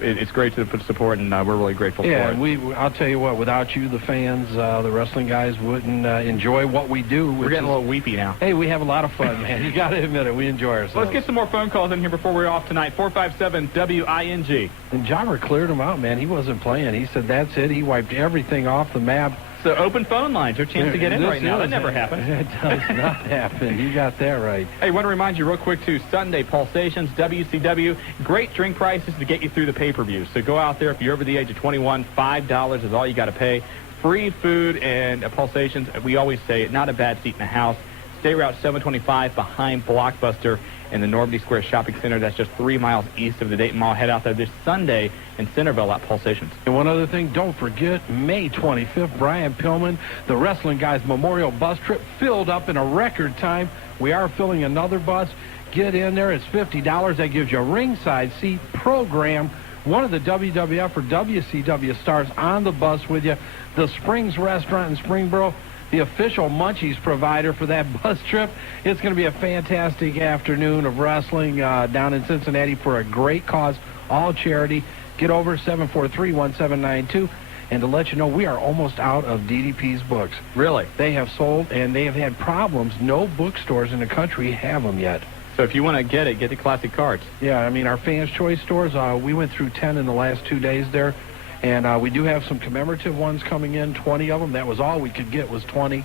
it's great to put support, and we're really grateful for it. Yeah, I'll tell you what, without you, the fans, the wrestling guys wouldn't enjoy what we do. We're getting a little weepy now. Hey, we have a lot of fun, man. You got to admit it. We enjoy ourselves. Let's get some more phone calls in here before we're off tonight. 457-WING. And Jobber cleared him out, man. He wasn't playing. He said that's it. He wiped everything off the map. So open phone lines. Your chance to get in right now. That never happened. It does not happen. You got that right. Hey, I want to remind you real quick, too, Sunday, Pulsations, WCW, great drink prices to get you through the pay-per-view. So go out there. If you're over the age of 21, $5 is all you got to pay. Free food and Pulsations. We always say, not a bad seat in the house. Stay Route 725 behind Blockbuster in the Normandy Square Shopping Center. That's just 3 miles east of the Dayton Mall. Head out there this Sunday in Centerville at Pulsations. And one other thing, don't forget, May 25th, Brian Pillman, the Wrestling Guys Memorial Bus Trip, filled up in a record time. We are filling another bus. Get in there. It's $50. That gives you a ringside seat, program, one of the WWF or WCW stars on the bus with you. The Springs Restaurant in Springboro, the official Munchies provider for that bus trip. It's going to be a fantastic afternoon of wrestling down in Cincinnati for a great cause, all charity. Get over 743-1792. And to let you know, we are almost out of DDP's books. Really? They have sold, and they have had problems. No bookstores in the country have them yet. So if you want to get the classic cards. Yeah, I mean, our Fans' Choice stores, we went through 10 in the last 2 days there. And we do have some commemorative ones coming in, 20 of them. That was all we could get was 20.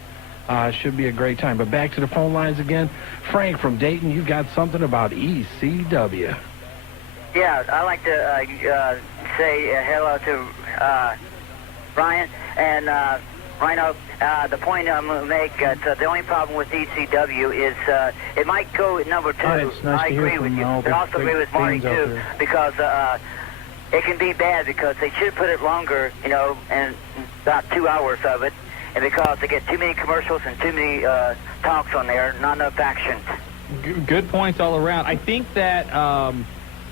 Should be a great time. But back to the phone lines again. Frank from Dayton, you've got something about ECW. Yeah, I'd like to say hello to Brian. And Rhino, the point I'm going to make, the only problem with ECW is it might go at number 2. It's nice I to hear agree with from you. all But the I also agree big with Marty, fans out too, there. because it can be bad because they should put it longer, you know, and about 2 hours of it, and because they get too many commercials and too many talks on there, not enough action. Good points all around. I think that,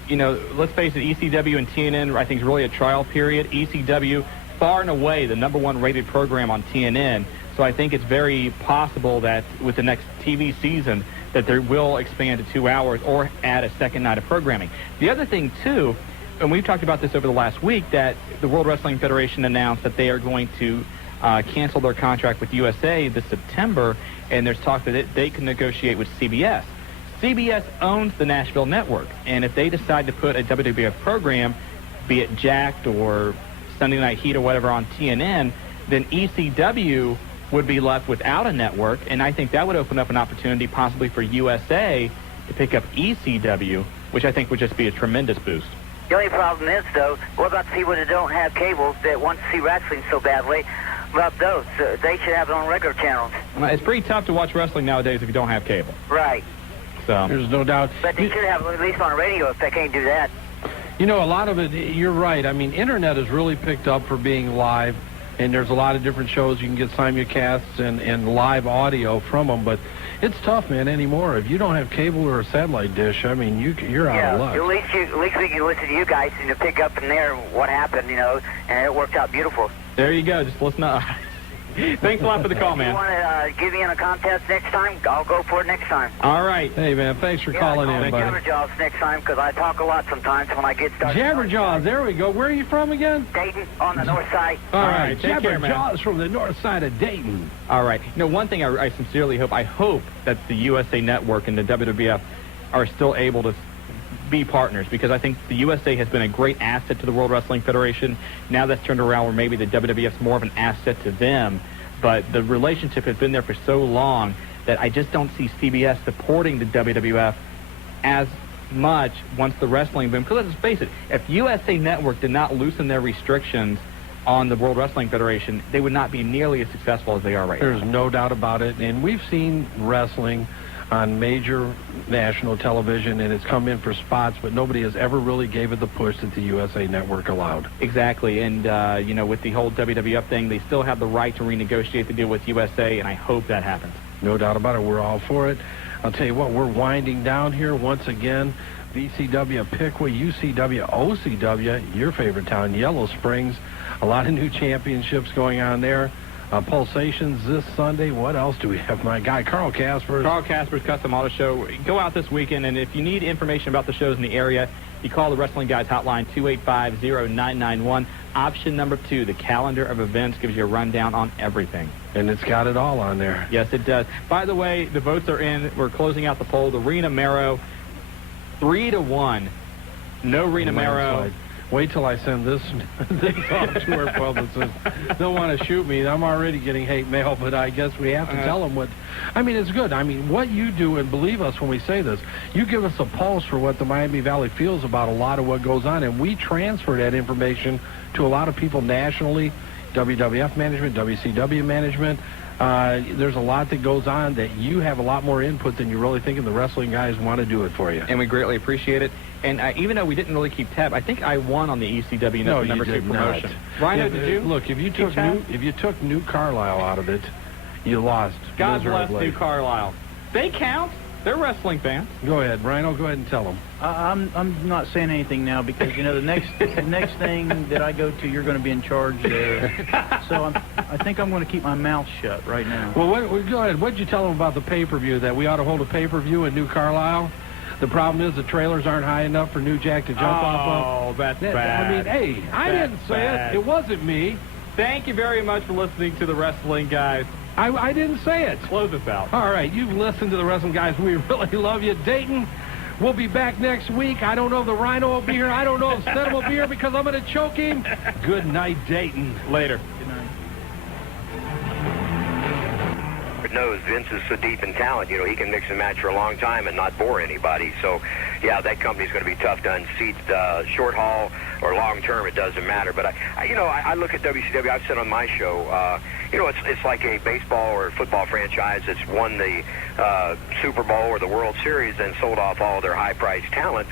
you know, let's face it, ECW and TNN, I think, is really a trial period. ECW, far and away, the #1 rated program on TNN. So I think it's very possible that with the next TV season that they will expand to 2 hours or add a second night of programming. The other thing, too, and we've talked about this over the last week, that the World Wrestling Federation announced that they are going to cancel their contract with USA this September, and there's talk that they can negotiate with CBS. CBS owns the Nashville network, and if they decide to put a WWF program, be it Jacked or Sunday Night Heat or whatever on TNN, then ECW would be left without a network, and I think that would open up an opportunity possibly for USA to pick up ECW, which I think would just be a tremendous boost. The only problem is, though, what about the people that don't have cables that want to see wrestling so badly? What about those? They should have their own regular channels. It's pretty tough to watch wrestling nowadays if you don't have cable. Right. So there's no doubt. But they should have at least on radio if they can't do that. You know, a lot of it, you're right. I mean, internet has really picked up for being live, and there's a lot of different shows. You can get simulcasts and live audio from them, but it's tough, man, anymore. If you don't have cable or a satellite dish, I mean, you're out of luck. At least we can listen to you guys and to pick up from there what happened, you know, and it worked out beautiful. There you go. Just listen up. Thanks a lot for the call, man. If you want to give me in a contest next time, I'll go for it next time. All right. Hey, man, thanks for calling in, buddy. Jabberjaws next time because I talk a lot sometimes when I get started. Jabberjaws, there we go. Where are you from again? Dayton, on the north side. All right, take care, man. Jabberjaws from the north side of Dayton. All right. You know, one thing I sincerely hope, I hope that the USA Network and the WWF are still able to be partners, because I think the USA has been a great asset to the World Wrestling Federation. Now that's turned around where maybe the WWF's more of an asset to them. But the relationship has been there for so long that I just don't see CBS supporting the WWF as much once the wrestling boom. Because let's face it, if USA Network did not loosen their restrictions on the World Wrestling Federation, they would not be nearly as successful as they are right now. There's no doubt about it. And we've seen wrestling on major national television, and it's come in for spots, but nobody has ever really gave it the push that the USA Network allowed. Exactly, and you know, with the whole WWF thing, they still have the right to renegotiate the deal with USA, and I hope that happens. No doubt about it. We're all for it. I'll tell you what, we're winding down here once again. VCW Piqua, UCW, OCW, your favorite town, Yellow Springs. A lot of new championships going on there. Pulsations this Sunday. What else do we have? My guy, Carl Casper's. Carl Casper's Custom Auto Show. Go out this weekend, and if you need information about the shows in the area, you call the Wrestling Guys hotline, 285-0991. Option number 2, the calendar of events, gives you a rundown on everything. And it's got it all on there. Yes, it does. By the way, the votes are in. We're closing out the poll. The Rena Mero, 3-1. No Rena Mero. Wait till I send this off to our publicist. They'll want to shoot me. I'm already getting hate mail, but I guess we have to tell them what. I mean, it's good. I mean, what you do, and believe us when we say this, you give us a pulse for what the Miami Valley feels about a lot of what goes on, and we transfer that information to a lot of people nationally, WWF management, WCW management. There's a lot that goes on that you have a lot more input than you really think, and the wrestling guys want to do it for you. And we greatly appreciate it. And even though we didn't really keep tab, I think I won on the ECW number 2 promotion. Rhino, did you? Look, if you took New Carlisle out of it, you lost. God bless New Carlisle. They count. They're wrestling fans. Go ahead, Rhino. Go ahead and tell them. I'm not saying anything now because, you know, the next thing that I go to, you're going to be in charge there. So I think I'm going to keep my mouth shut right now. Well, go ahead. What did you tell them about the pay-per-view, that we ought to hold a pay-per-view in New Carlisle? The problem is the trailers aren't high enough for New Jack to jump off of. Oh, that's bad. I mean, hey, I didn't say it. It wasn't me. Thank you very much for listening to the Wrestling Guys. I didn't say it. Close us out. All right, you've listened to the Wrestling Guys. We really love you. Dayton, we'll be back next week. I don't know if the Rhino will be here. I don't know if Stedham will be here because I'm going to choke him. Good night, Dayton. Later. Good night. Knows Vince is so deep in talent, you know, he can mix and match for a long time and not bore anybody. So, yeah, that company's going to be tough to unseat. Short haul or long term, it doesn't matter. But I look at WCW. I've said on my show, you know, it's like a baseball or football franchise that's won the Super Bowl or the World Series and sold off all their high-priced talent.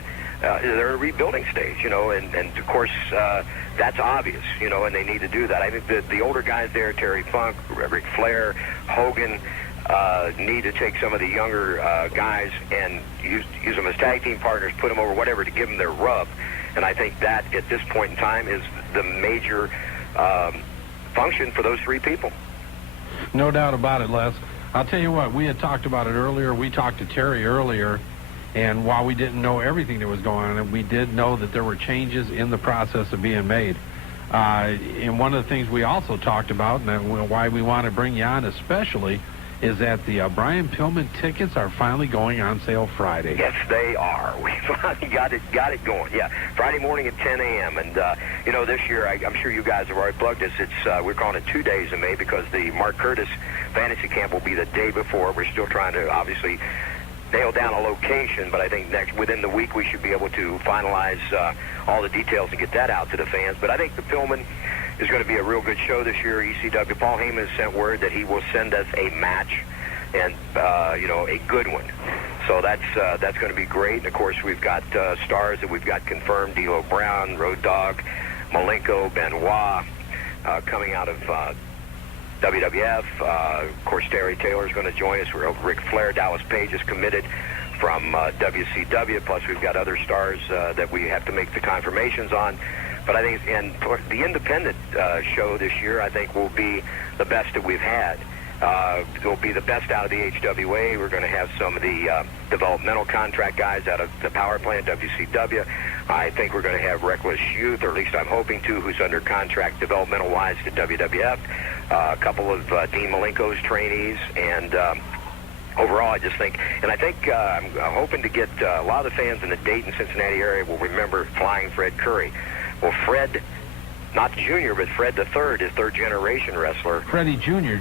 they're a rebuilding stage, and of course that's obvious, and they need to do that. I think the older guys there, Terry Funk, Ric Flair, Hogan, need to take some of the younger guys and use them as tag team partners, put them over, whatever, to give them their rub. And I think that at this point in time is the major function for those three people. No doubt about it, Les. I'll tell you what, we had talked about it earlier. We talked to Terry earlier, and while we didn't know everything that was going on, we did know that there were changes in the process of being made. And one of the things we also talked about, and why we want to bring you on especially, is that the Brian Pillman tickets are finally going on sale Friday. Yes, they are. We finally got it going. Yeah, Friday morning at 10 a.m. And, this year, I'm sure you guys have already plugged us. We're calling it 2 days in May because the Mark Curtis Fantasy Camp will be the day before. We're still trying to, obviously, nail down a location, but I think within the week we should be able to finalize all the details and get that out to the fans. But I think the Pillman is going to be a real good show this year. ECW, Paul Heyman has sent word that he will send us a match, and a good one. So that's going to be great. And of course we've got stars that we've got confirmed: D'Lo Brown, Road Dogg, Malenko, Benoit, coming out of WWF. Of course, Terry Taylor is going to join us. Ric Flair, Dallas Page is committed from WCW. Plus, we've got other stars that we have to make the confirmations on. But I think, and the independent show this year, I think, will be the best that we've had. It will be the best out of the HWA. We're going to have some of the developmental contract guys out of the power plant, WCW. I think we're going to have Reckless Youth, or at least I'm hoping to, who's under contract developmental-wise to WWF. A couple of Dean Malenko's trainees, and overall, I just think, and I think I'm hoping to get a lot of the fans in the Dayton, Cincinnati area will remember Flying Fred Curry. Well, Fred, not Junior, but Fred the Third is third-generation wrestler. Freddie Junior,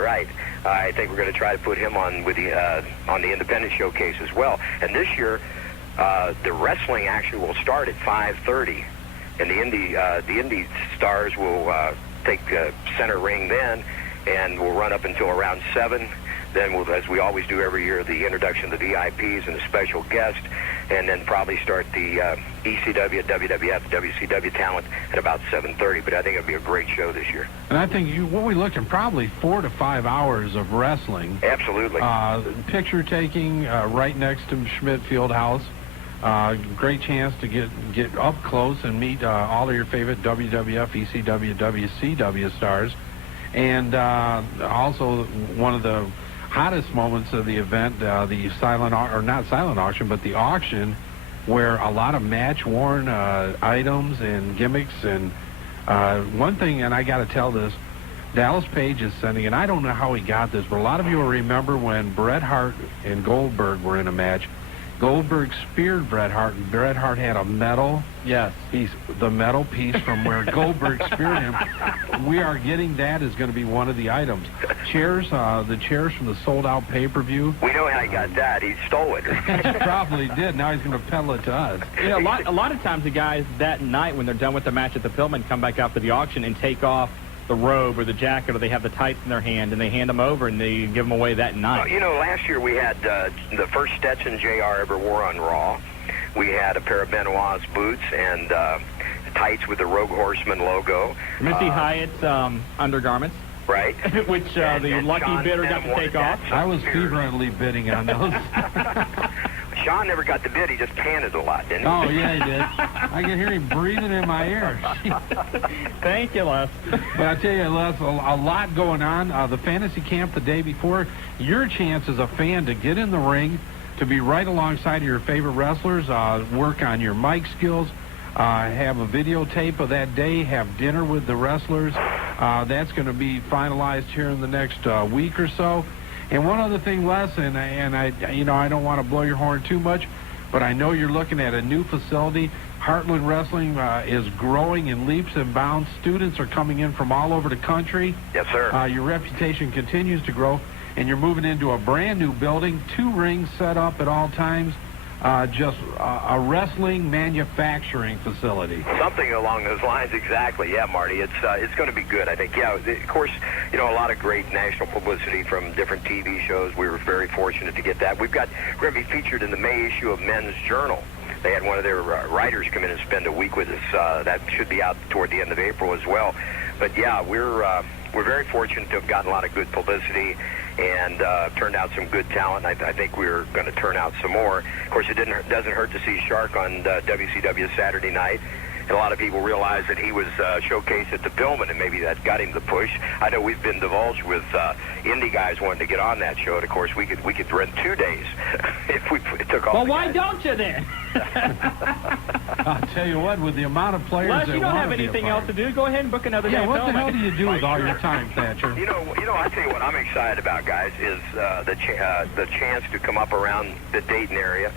right. I think we're going to try to put him on with on the independent showcase as well. And this year, the wrestling actually will start at 5:30, and the indie stars will take center ring then, and we'll run up until around 7. Then we'll, as we always do every year, the introduction of the VIPs and the special guest, and then probably start the ECW, WWF, WCW talent at about 7:30. But I think it'll be a great show this year. And I think what we look at, probably 4 to 5 hours of wrestling. Absolutely. Picture taking right next to Schmidt Fieldhouse. Great chance to get up close and meet all of your favorite WWF, ECW, WCW stars. And also one of the hottest moments of the event, the silent, or not silent auction, but the auction, where a lot of match-worn items and gimmicks. And one thing, and I got to tell this, Dallas Page is sending, and I don't know how he got this, but a lot of you will remember when Bret Hart and Goldberg were in a match. Goldberg speared Bret Hart, and Bret Hart had a metal piece, the metal piece from where Goldberg speared him. We are getting that is going to be one of the items. Chairs, the chairs from the sold-out pay-per-view. We know how he got that. He stole it. He probably did. Now he's going to peddle it to us. A lot of times the guys that night, when they're done with the match at the Pillman, come back out to the auction and take off the robe or the jacket, or they have the tights in their hand, and they hand them over, and they give them away that night. Last year we had the first Stetson JR ever wore on Raw. We had a pair of Benoit's boots and tights with the Rogue Horseman logo. Missy Hyatt's undergarments. Right. Which the lucky Shawn bidder got to take off. I was fervently bidding on those. Shawn never got the bid. He just panted a lot, didn't he? Oh, yeah, he did. I can hear him breathing in my ear. Thank you, Les. But I tell you, Les, a lot going on. The fantasy camp the day before, your chance as a fan to get in the ring, to be right alongside of your favorite wrestlers, work on your mic skills, have a videotape of that day, have dinner with the wrestlers. That's going to be finalized here in the next week or so. And one other thing, Les, and I don't want to blow your horn too much, but I know you're looking at a new facility. Heartland Wrestling is growing in leaps and bounds. Students are coming in from all over the country. Yes, sir. Your reputation continues to grow, and you're moving into a brand new building, 2 rings set up at all times. just a wrestling manufacturing facility. Something along those lines, exactly. Yeah, Marty, it's going to be good, I think. Yeah, of course, a lot of great national publicity from different TV shows. We were very fortunate to get that. We're going to be featured in the May issue of Men's Journal. They had one of their writers come in and spend a week with us. That should be out toward the end of April as well. But yeah, we're very fortunate to have gotten a lot of good publicity and turned out some good talent. I think we're going to turn out some more. Of course, it doesn't hurt to see Shark on WCW Saturday night. And a lot of people realize that he was showcased at the Pillman, and maybe that got him the push. I know we've been divulged with indie guys wanting to get on that show, and of course we could run 2 days if we took off. Well, why don't you then? I'll tell you what, with the amount of players Unless that you don't want have to be anything a part. else to do, go ahead and book another Yeah, day. what the hell do you do with all your time, Thatcher? I tell you what I'm excited about, guys, is the chance to come up around the Dayton area.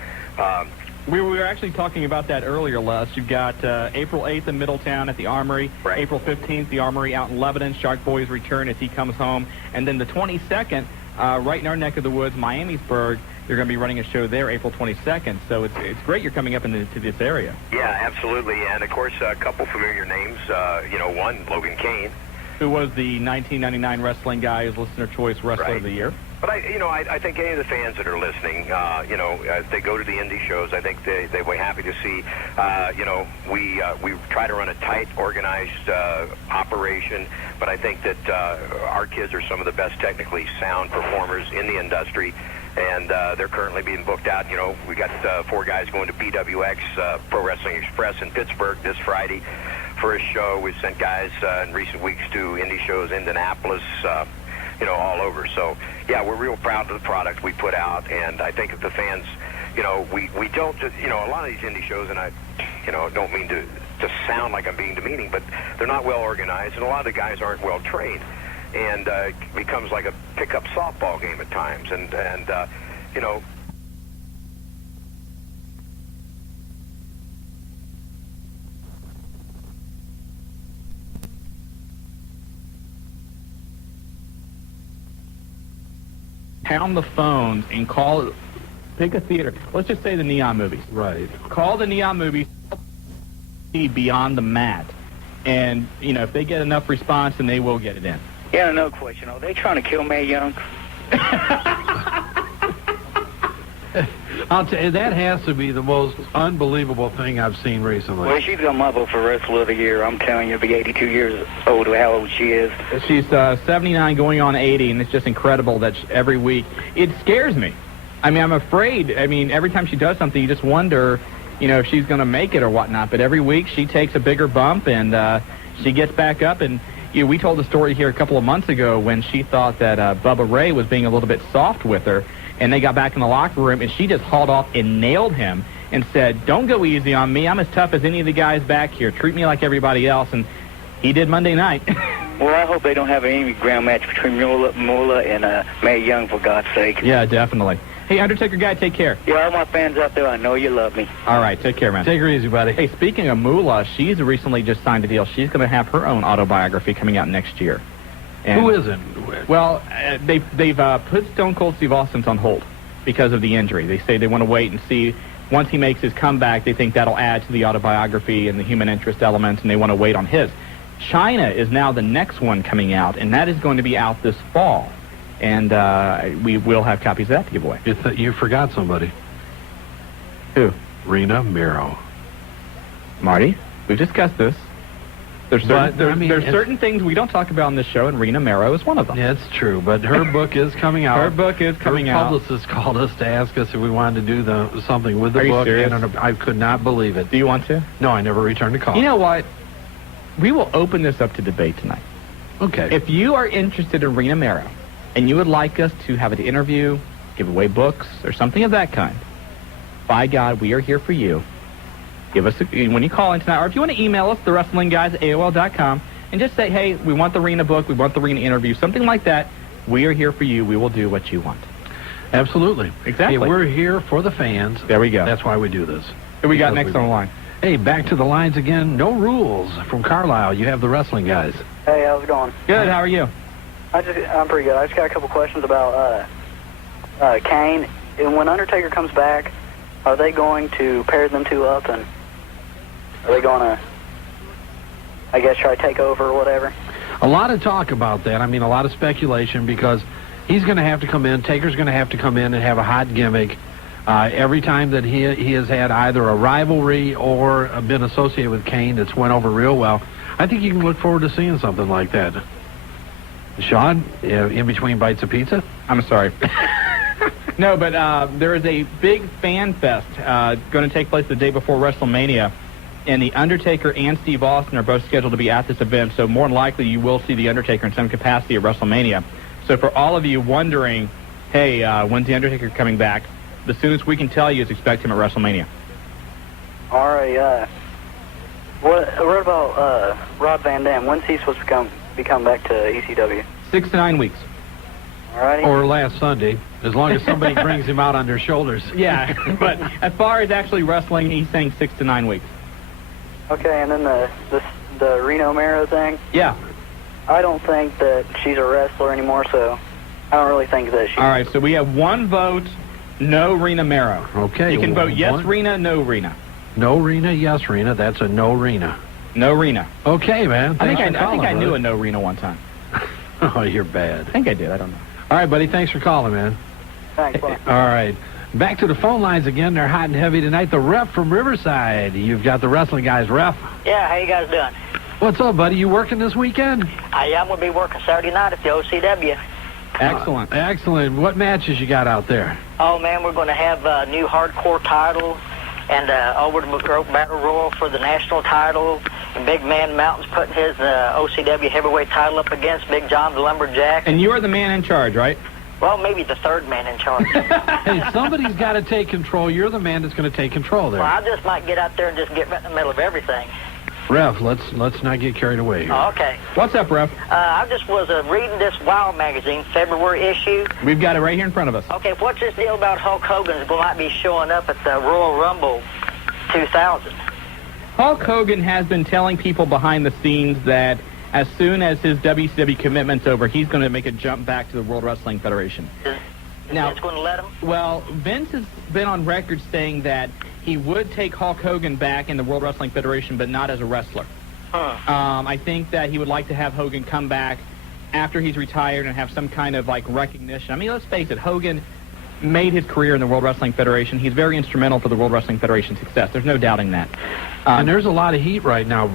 We were actually talking about that earlier, Les. You've got April 8th in Middletown at the Armory. Right. April 15th, the Armory out in Lebanon. Shark Boy's return as he comes home. And then the 22nd, right in our neck of the woods, Miamisburg, they're going to be running a show there April 22nd. So it's great you're coming up into this area. Yeah, absolutely. And, of course, a couple familiar names. One, Logan Kane. Who was the 1999 wrestling guy who's Listener Choice Wrestler of the Year. But I think any of the fans that are listening, if they go to the indie shows, I think they'll be happy to see. We try to run a tight, organized operation, but I think that our kids are some of the best technically sound performers in the industry, and they're currently being booked out. We got 4 guys going to PWX, Pro Wrestling Express in Pittsburgh this Friday for a show. We've sent guys in recent weeks to indie shows in Indianapolis. All over. So, yeah, we're real proud of the product we put out, and I think if the fans, we don't just, a lot of these indie shows, and I, don't mean to sound like I'm being demeaning, but they're not well organized, and a lot of the guys aren't well trained, and it becomes like a pickup softball game at times, and pound the phones and pick a theater. Let's just say the Neon movies. Right. Call the Neon movies Beyond the Mat. And, if they get enough response, then they will get it in. Yeah, no question. Are they trying to kill Mae Young? I'll tell you, that has to be the most unbelievable thing I've seen recently. Well, she's got my vote for Wrestler of the Year. I'm telling you, be 82 years old, how old she is. She's 79 going on 80, and it's just incredible that every week. It scares me. I'm afraid. Every time she does something, you just wonder, if she's going to make it or whatnot. But every week she takes a bigger bump, and she gets back up. And we told the story here a couple of months ago when she thought that Bubba Ray was being a little bit soft with her. And they got back in the locker room, and she just hauled off and nailed him and said, "Don't go easy on me. I'm as tough as any of the guys back here. Treat me like everybody else." And he did Monday night. Well, I hope they don't have any ground match between Moolah and Mae Young, for God's sake. Yeah, definitely. Hey, Undertaker guy, take care. Yeah, all my fans out there, I know you love me. All right, take care, man. Take her easy, buddy. Hey, speaking of Moolah, she's recently just signed a deal. She's going to have her own autobiography coming out next year. And, who isn't? Well, they've put Stone Cold Steve Austin's on hold because of the injury. They say they want to wait and see. Once he makes his comeback, they think that'll add to the autobiography and the human interest elements, and they want to wait on his. China is now the next one coming out, and that is going to be out this fall. And we will have copies of that to give away. You forgot somebody. Who? Rena Miro. Marty, we've discussed this. There's certain things we don't talk about on this show, and Rena Miro is one of them. Yeah, it's true, but her book is coming out. Her book is coming out. Her publicist called us to ask us if we wanted to do something with the book. Are you serious? I could not believe it. Do you want to? No, I never returned a call. You know what? We will open this up to debate tonight. Okay. If you are interested in Rena Miro, and you would like us to have an interview, give away books, or something of that kind, by God, we are here for you. Give us when you call in tonight, or if you want to email us, thewrestlingguys@AOL.com, and just say, hey, we want the Rena book, we want the Rena interview, something like that. We are here for you. We will do what you want. Absolutely. Exactly. Hey, we're here for the fans. There we go. That's why we do this. Who we got next on the line? Hey, back to the lines again. No rules from Carlisle. You have the wrestling guys. Hey, how's it going? Good. How are you? I'm pretty good. I just got a couple questions about Kane. And when Undertaker comes back, are they going to pair them two up, and are they going to, I guess, try to take over or whatever? A lot of talk about that. I mean, a lot of speculation, because he's going to have to come in, Taker's going to have to come in and have a hot gimmick. Every time that he has had either a rivalry or been associated with Kane, it's went over real well. I think you can look forward to seeing something like that. Shawn, in between bites of pizza? I'm sorry. No, but there is a big fan fest going to take place the day before WrestleMania, and The Undertaker and Steve Austin are both scheduled to be at this event, so more than likely you will see The Undertaker in some capacity at WrestleMania. So for all of you wondering, hey, when's The Undertaker coming back, the soonest we can tell you is expect him at WrestleMania. All right, what about Rob Van Dam? When's he supposed to become back to ECW? 6 to 9 weeks. Alrighty. Or last Sunday, as long as somebody brings him out on their shoulders. Yeah, but as far as actually wrestling, he's saying 6 to 9 weeks. Okay, and then the Reno Mero thing? Yeah. I don't think that she's a wrestler anymore, so I don't really think that she... All right, so we have one vote, no Rena Mero. Okay. You can vote yes one. Rena, no Rena. No Rena, yes Rena. That's a no Rena. No Rena. Okay, man. I think I knew a no Rena one time. Oh, you're bad. I think I did. I don't know. All right, buddy. Thanks for calling, man. Thanks, bye. All right. Back to the phone lines again. They're hot and heavy tonight. The Ref from Riverside. You've got the wrestling guys. Ref. Yeah, how you guys doing? What's up, buddy? You working this weekend? I'm going to be working Saturday night at the OCW. Excellent. Excellent. What matches you got out there? Oh, man, we're going to have a new hardcore title and over the McGrope Battle Royal for the national title. And Big Man Mountain's putting his OCW heavyweight title up against Big John the Lumberjack. And you are the man in charge, right? Well, maybe the third man in charge. Hey, somebody's got to take control. You're the man that's going to take control there. Well, I just might get out there and just get right in the middle of everything. Ref, let's not get carried away here. Oh, okay. What's up, Ref? I just was reading this Wild magazine, February issue. We've got it right here in front of us. Okay, what's this deal about Hulk Hogan's might be showing up at the Royal Rumble 2000? Hulk Hogan has been telling people behind the scenes that as soon as his WCW commitment's over, he's going to make a jump back to the World Wrestling Federation. Is Vince going to let him? Well, Vince has been on record saying that he would take Hulk Hogan back in the World Wrestling Federation, but not as a wrestler. I think that he would like to have Hogan come back after he's retired and have some kind of, like, recognition. I mean, let's face it, Hogan made his career in the World Wrestling Federation. He's very instrumental for the World Wrestling Federation's success. There's no doubting that. And there's a lot of heat right now.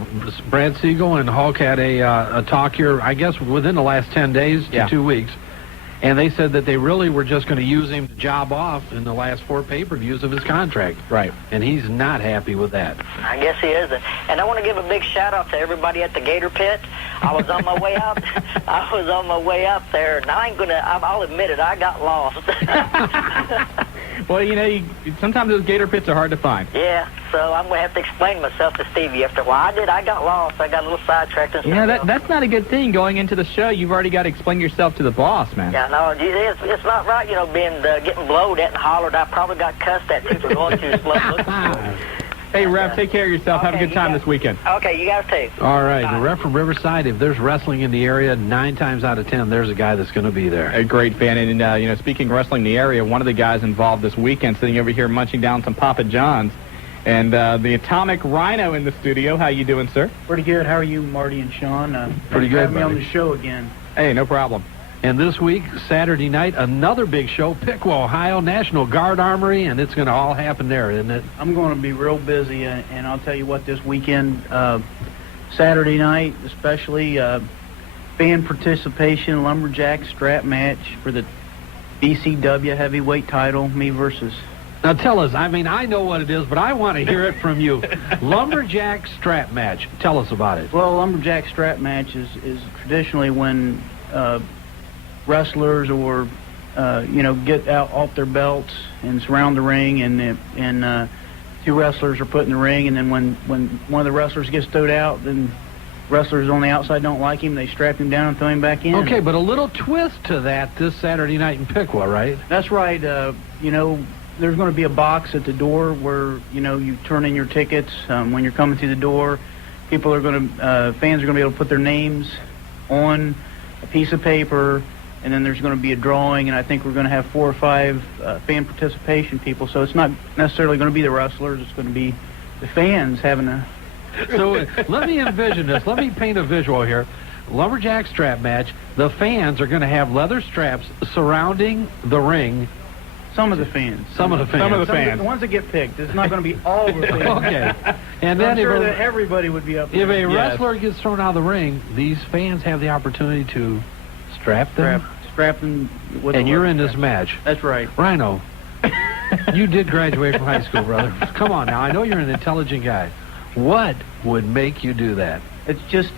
Brad Siegel and Hulk had a talk here, I guess, within the last 10 days to 2 weeks. And they said that they really were just going to use him to job off in the last 4 pay-per-views of his contract. Right. And he's not happy with that. I guess he isn't. And I want to give a big shout-out to everybody at the Gator Pit. I was on my way out. I was on my way out there, and I'll admit it, I got lost. Well, you know, sometimes those Gator Pits are hard to find. Yeah, so I'm going to have to explain myself to Stevie after a while. I got lost. I got a little sidetracked and stuff. Yeah, that's not a good thing. Going into the show, you've already got to explain yourself to the boss, man. Yeah, no, it's not right, getting blowed at and hollered. I probably got cussed at, too, for going too slow. Hey, Ref, take care of yourself. Have a good time this weekend. Okay, you guys too. All right, the Ref from Riverside, if there's wrestling in the area, 9 times out of 10, there's a guy that's going to be there. A great fan. And, speaking of wrestling in the area, one of the guys involved this weekend sitting over here munching down some Papa John's. And the Atomic Rhino in the studio. How you doing, sir? Pretty good. How are you, Marty and Shawn? Pretty good, having me on the show again. Hey, no problem. And this week, Saturday night, another big show, Piqua, Ohio, National Guard Armory, and it's going to all happen there, isn't it? I'm going to be real busy, and I'll tell you what, this weekend, Saturday night especially, fan participation, lumberjack strap match for the BCW heavyweight title, me versus... Now tell us, I know what it is, but I want to hear it from you. Lumberjack strap match, tell us about it. Well, lumberjack strap match is traditionally when... wrestlers or get out off their belts and surround the ring, and 2 wrestlers are put in the ring, and then when one of the wrestlers gets thrown out, then wrestlers on the outside don't like him, they strap him down and throw him back in. Okay, but a little twist to that this Saturday night in Piqua, right? That's right. There's going to be a box at the door where you turn in your tickets when you're coming through the door. Fans are going to be able to put their names on a piece of paper, and then there's going to be a drawing, and I think we're going to have 4 or 5 fan participation people. So it's not necessarily going to be the wrestlers; it's going to be the fans having a. So let me envision this. Let me paint a visual here. Lumberjack strap match. The fans are going to have leather straps surrounding the ring. Some of the fans. Some of the fans. The ones that get picked. It's not going to be all the fans. Okay. And then I'm sure that everybody would be up if there. a wrestler gets thrown out of the ring, these fans have the opportunity to strap them. Strap them. With and you're in this match. That's right. Rhino, you did graduate from high school, brother. Come on now. I know you're an intelligent guy. What would make you do that? It's just,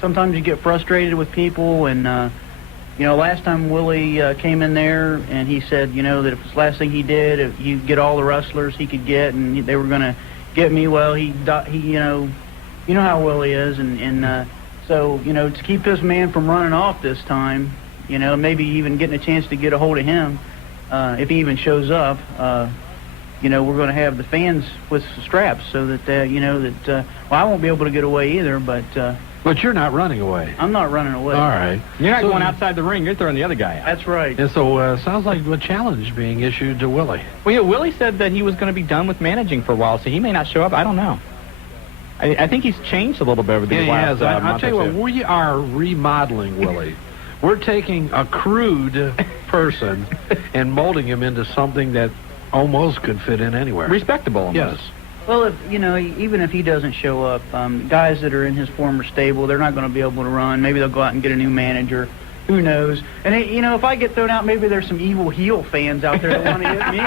sometimes you get frustrated with people, and, last time Willie came in there, and he said, that if it's the last thing he did, if he'd get all the wrestlers he could get, and they were going to get me, well, he you know how Willie is, so, to keep this man from running off this time, maybe even getting a chance to get a hold of him, if he even shows up, we're going to have the fans with straps so that, I won't be able to get away either, but you're not running away. I'm not running away. All right. You're not going outside the ring. You're throwing the other guy out. That's right. And so sounds like a challenge being issued to Willie. Well, yeah, Willie said that he was going to be done with managing for a while, so he may not show up. I don't know. I think he's changed a little bit over the last month. I'll tell you what, we are remodeling Willie. We're taking a crude person and molding him into something that almost could fit in anywhere. Respectable, almost. Yes. Well, even if he doesn't show up, guys that are in his former stable, they're not going to be able to run. Maybe they'll go out and get a new manager. Who knows? And, if I get thrown out, maybe there's some evil heel fans out there that want to hit me,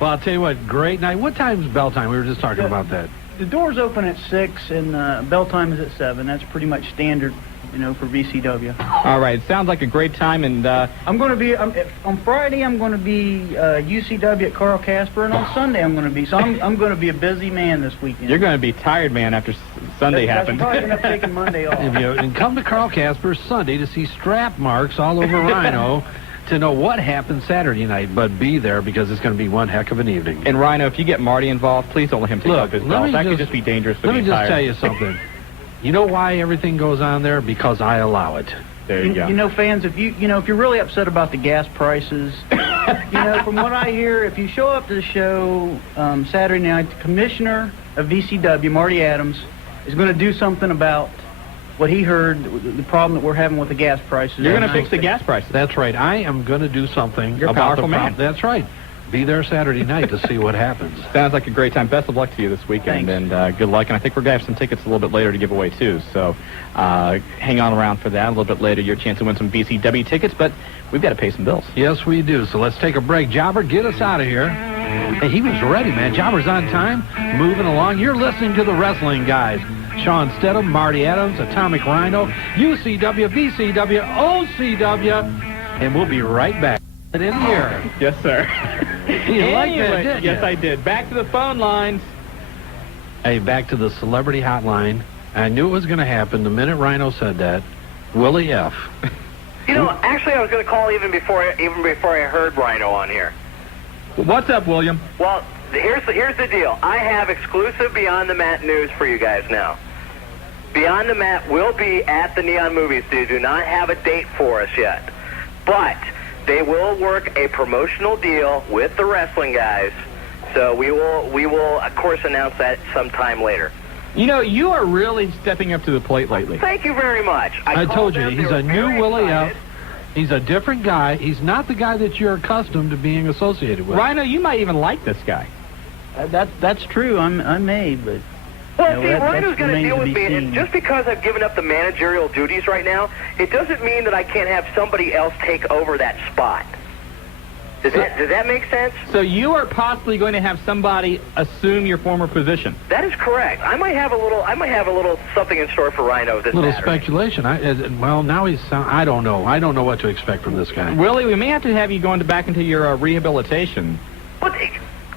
Well, I'll tell you what, great night. What time's bell time? We were just talking about that. The doors open at 6, and bell time is at 7. That's pretty much standard, for VCW. All right. Sounds like a great time, and I'm going to be on Friday. I'm going to be UCW at Carl Casper, and on Sunday I'm going to be. So I'm going to be a busy man this weekend. You're going to be tired, man, after Sunday happened. I'm probably going to take Monday off. And come to Carl Casper Sunday to see strap marks all over Rhino. To know what happened Saturday night, but be there because it's going to be one heck of an evening. And Rhino, if you get Marty involved, please don't let him take off his belt. That could just be dangerous for the entire... Let me just tell you something. You know why everything goes on there? Because I allow it. There you go. Fans, if you're really upset about the gas prices, from what I hear, if you show up to the show Saturday night, the commissioner of VCW, Marty Adams, is going to do something about what he heard, the problem that we're having with the gas prices. You're going to fix the gas prices. That's right. I am going to do something You're about the problem. That's right. Be there Saturday night to see what happens. Sounds like a great time. Best of luck to you this weekend. Thanks. And good luck. And I think we're going to have some tickets a little bit later to give away, too. So hang on around for that. A little bit later, your chance to win some VCW tickets. But we've got to pay some bills. Yes, we do. So let's take a break. Jobber, get us out of here. Hey, he was ready, man. Jobber's on time, moving along. You're listening to the Wrestling Guys. Shawn Stedham, Marty Adams, Atomic Rhino, UCW, VCW, OCW, and we'll be right back. In here. Yes, sir. You like that, didn't you? Yes, I did. Back to the phone lines. Hey, back to the celebrity hotline. I knew it was going to happen the minute Rhino said that. Willie F. Actually, I was going to call even before I heard Rhino on here. What's up, William? Well, here's the deal. I have exclusive Beyond the Mat news for you guys now. Beyond the Mat will be at the Neon Movies. They do not have a date for us yet. But they will work a promotional deal with the Wrestling Guys. So we will of course announce that sometime later. You are really stepping up to the plate lately. Thank you very much. I told you, he's a new Willie F. He's a different guy. He's not the guy that you're accustomed to being associated with. Rhino, you might even like this guy. That's true. I may, but... Well, see, Rhino's going to deal with me, and just because I've given up the managerial duties right now, it doesn't mean that I can't have somebody else take over that spot. Does that make sense? So you are possibly going to have somebody assume your former position. That is correct. I might have a little something in store for Rhino this little Saturday. Speculation. Now I don't know. I don't know what to expect from this guy. Willie, we may have to have you going back into your rehabilitation. But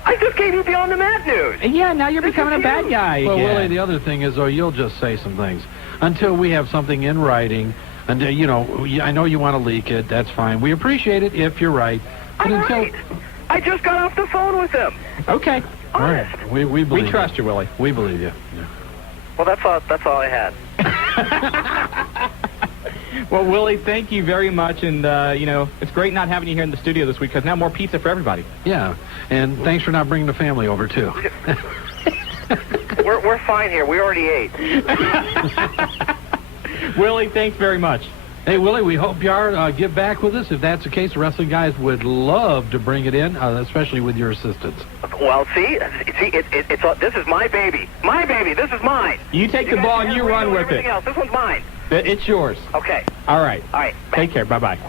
I just gave you Beyond the Mat news. Yeah, now you're becoming a bad guy. Well, again. Willie, the other thing is, you'll just say some things until we have something in writing. And I know you want to leak it. That's fine. We appreciate it if you're right. But Right. I just got off the phone with him. Okay. All right. We believe we trust you, Willie. We believe you. Yeah. Well, that's all I had. Well, Willie, thank you very much, and it's great not having you here in the studio this week because now more pizza for everybody. Yeah, and thanks for not bringing the family over too. We're fine here. We already ate. Willie, thanks very much. Hey, Willie, we hope you are get back with us. If that's the case, the wrestling guys would love to bring it in, especially with your assistance. Well, see, this is my baby. My baby. This is mine. You take the ball and you run with it. Everything else. This one's mine. It's yours. Okay. All right. All right. Take care. Bye-bye.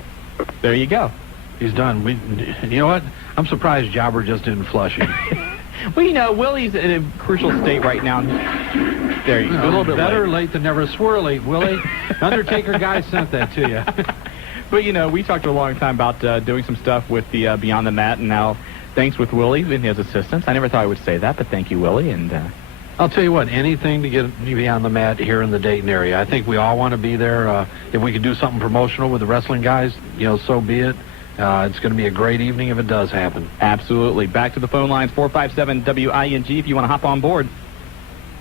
There you go. He's done. You know what? I'm surprised Jobber just didn't flush him. Well, Willie's in a crucial state right now. There you go. A little bit better late than never. Swirly, Willie. Undertaker guy sent that to you. But, we talked a long time about doing some stuff with the Beyond the Mat, and now thanks with Willie and his assistance. I never thought I would say that, but thank you, Willie. And I'll tell you what, anything to get Beyond the Mat here in the Dayton area. I think we all want to be there. If we could do something promotional with the wrestling guys, so be it. It's going to be a great evening if it does happen. Absolutely. Back to the phone lines, 457-WING, if you want to hop on board.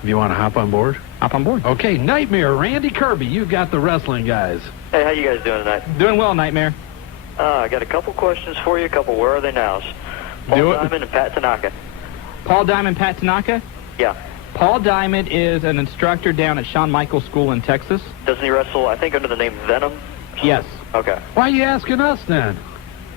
If you want to hop on board? Hop on board. Okay, Nightmare, Randy Kirby, you got the wrestling guys. Hey, how you guys doing tonight? Doing well, Nightmare. I got a couple questions for you, a couple where are they nows. Paul Diamond and Pat Tanaka. Paul Diamond, Pat Tanaka? Yeah. Paul Diamond is an instructor down at Shawn Michaels School in Texas. Doesn't he wrestle, I think, under the name Venom? Yes. Okay. Why are you asking us then?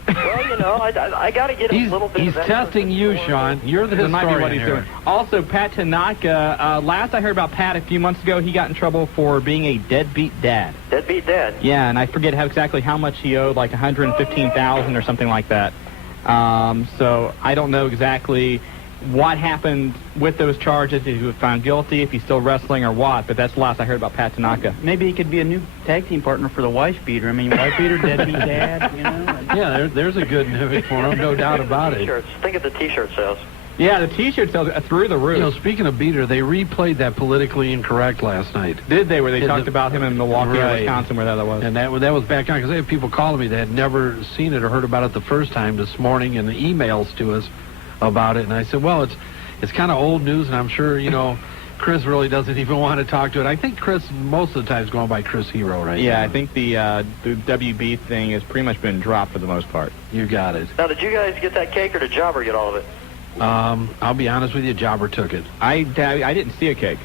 Well, I got to get a little bit He's testing you, Shawn. You're the historian might be what he's here. doing. Also, Pat Tanaka, last I heard about Pat a few months ago, he got in trouble for being a deadbeat dad. Deadbeat dad? Yeah, and I forget exactly how much he owed, like $115,000 or something like that. So I don't know exactly what happened with those charges, if he was found guilty, if he's still wrestling or what, but that's the last I heard about Pat Tanaka. Maybe he could be a new tag team partner for the wife beater. I mean, wife beater, deadbeat dad, Yeah, there's a good nugget for him, no doubt about it. T-shirts. Think of the T-shirt sales. Yeah, the T-shirt sales through the roof. Speaking of beater, they replayed that Politically Incorrect last night. Did they? Where they talked about him in Milwaukee or Right. Wisconsin, where that was. And that was back on, because they had people calling me that had never seen it or heard about it the first time this morning, and the emails to us about it. And I said, well, it's kind of old news, and I'm sure, Chris really doesn't even want to talk to it. I think Chris, most of the time, is going by Chris Hero right now. Yeah, I think the WB thing has pretty much been dropped for the most part. You got it. Now, did you guys get that cake, or did Jobber get all of it? I'll be honest with you, Jobber took it. I didn't see a cake.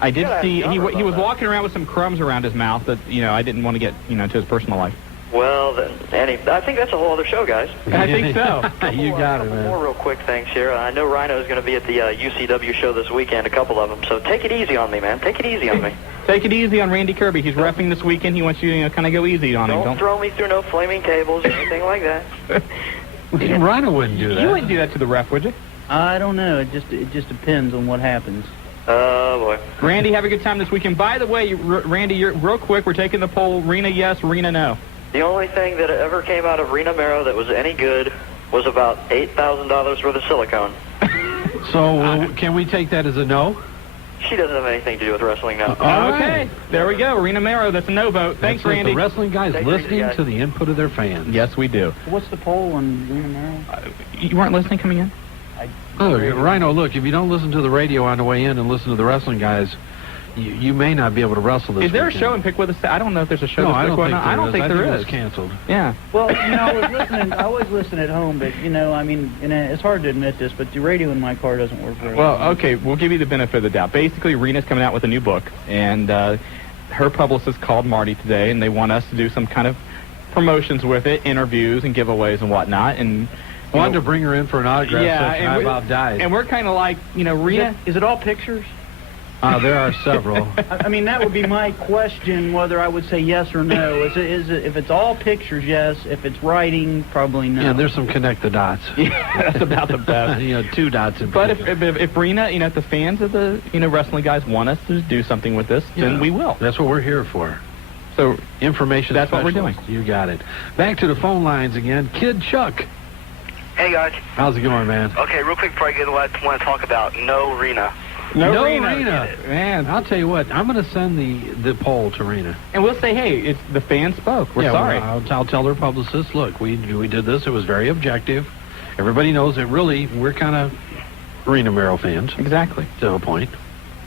I did see he was walking around with some crumbs around his mouth that I didn't want to get to his personal life. Well, then, I think that's a whole other show, guys. I think so. You got it, man. More real quick things here. I know Rhino's going to be at the UCW show this weekend, a couple of them. So take it easy on me, man. Take it easy on me. Take it easy on Randy Kirby. He's reffing this weekend. He wants you to kind of go easy on him. Don't throw me through no flaming tables or anything like that. Rhino wouldn't do that. You wouldn't do that to the ref, would you? I don't know. It just depends on what happens. Oh, boy. Randy, have a good time this weekend. By the way, Randy, real quick, we're taking the poll, Rena yes, Rena no. The only thing that ever came out of Rena Mero that was any good was about $8,000 worth of silicone. So can we take that as a no? She doesn't have anything to do with wrestling now. Okay, there we go. Rena Mero, that's a no vote. Thanks, Randy. The wrestling guys listening to the input of their fans. Yes, we do. What's the poll on Rena Mero? You weren't listening coming in? Oh, Rhino, look, if you don't listen to the radio on the way in and listen to the wrestling guys, you may not be able to wrestle this Is there weekend. a show in Pickwick? I don't know if there's a show No, in I don't Pickwick. think I don't think there it is. was canceled. Yeah. Well, I was listening at home, but it's hard to admit this, but the radio in my car doesn't work very well. Well, okay, we'll give you the benefit of the doubt. Basically, Rena's coming out with a new book, and her publicist called Marty today, and they want us to do some kind of promotions with it, interviews and giveaways and whatnot. And I wanted to bring her in for an autograph session. I about died. And we're kind of like, Rena. Is it all pictures? There are several. I mean, that would be my question, whether I would say yes or no. Is it if it's all pictures, yes. If it's writing, probably no. Yeah, there's some connect the dots. Yeah, that's about the best. 2 dots in But if Rena, if the fans of the wrestling guys want us to do something with this, then we will. That's what we're here for. So information. That's what we're doing. You got it. Back to the phone lines again. Kid Chuck. Hey guys. How's it going, man? Okay, real quick before I get to what I want to talk about, no Rena. No Rena. Man, I'll tell you what. I'm going to send the poll to Rena. And we'll say, hey, it's the fans spoke. We're sorry. I'll tell their publicist, look, we did this. It was very objective. Everybody knows that really we're kind of Rena Mero fans. Exactly. To a point.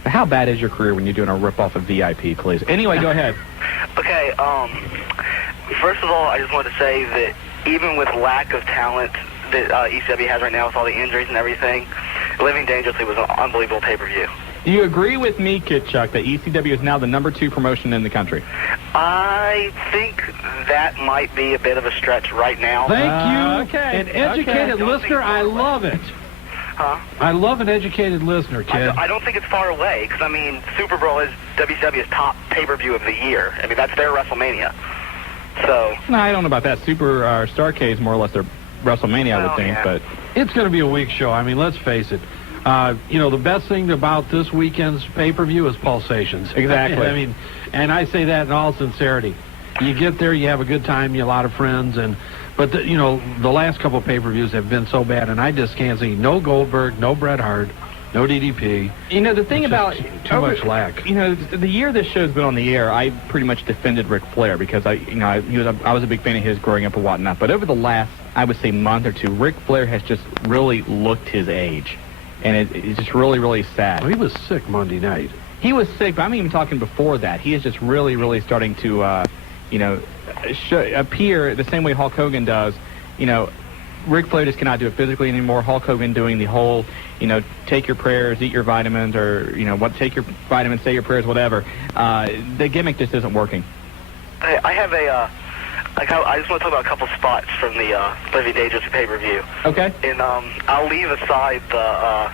How bad is your career when you're doing a rip-off of VIP, please? Anyway, go ahead. Okay, first of all, I just wanted to say that even with lack of talent that ECW has right now with all the injuries and everything, Living Dangerously was an unbelievable pay-per-view. Do you agree with me, Kid Chuck, that ECW is now the #2 promotion in the country? I think that might be a bit of a stretch right now. Thank you. Okay. An educated listener, I love it. Huh? I love an educated listener, kid. I don't think it's far away, because, I mean, Super Bowl is WCW's top pay-per-view of the year. I mean, that's their WrestleMania. So... No, I don't know about that. Starrcade is more or less their WrestleMania, I would think, but... It's going to be a weak show. I mean, let's face it. The best thing about this weekend's pay-per-view is pulsations. Exactly. I mean, and I say that in all sincerity. You get there, you have a good time, you have a lot of friends, but the last couple of pay-per-views have been so bad, and I just can't see no Goldberg, no Bret Hart, no DDP. The thing about too much lack. The year this show's been on the air, I pretty much defended Ric Flair because I was a big fan of his growing up and whatnot. But over the last, I would say, month or two, Ric Flair has just really looked his age, and it's just really, really sad. Well, he was sick Monday night. He was sick, but I'm even talking before that. He is just really, really starting to, appear the same way Hulk Hogan does. Ric Flair just cannot do it physically anymore. Hulk Hogan doing the whole, take your prayers, eat your vitamins, or, take your vitamins, say your prayers, whatever. The gimmick just isn't working. I have I just want to talk about a couple spots from the Living Dangerously pay-per-view. Okay. And I'll leave aside the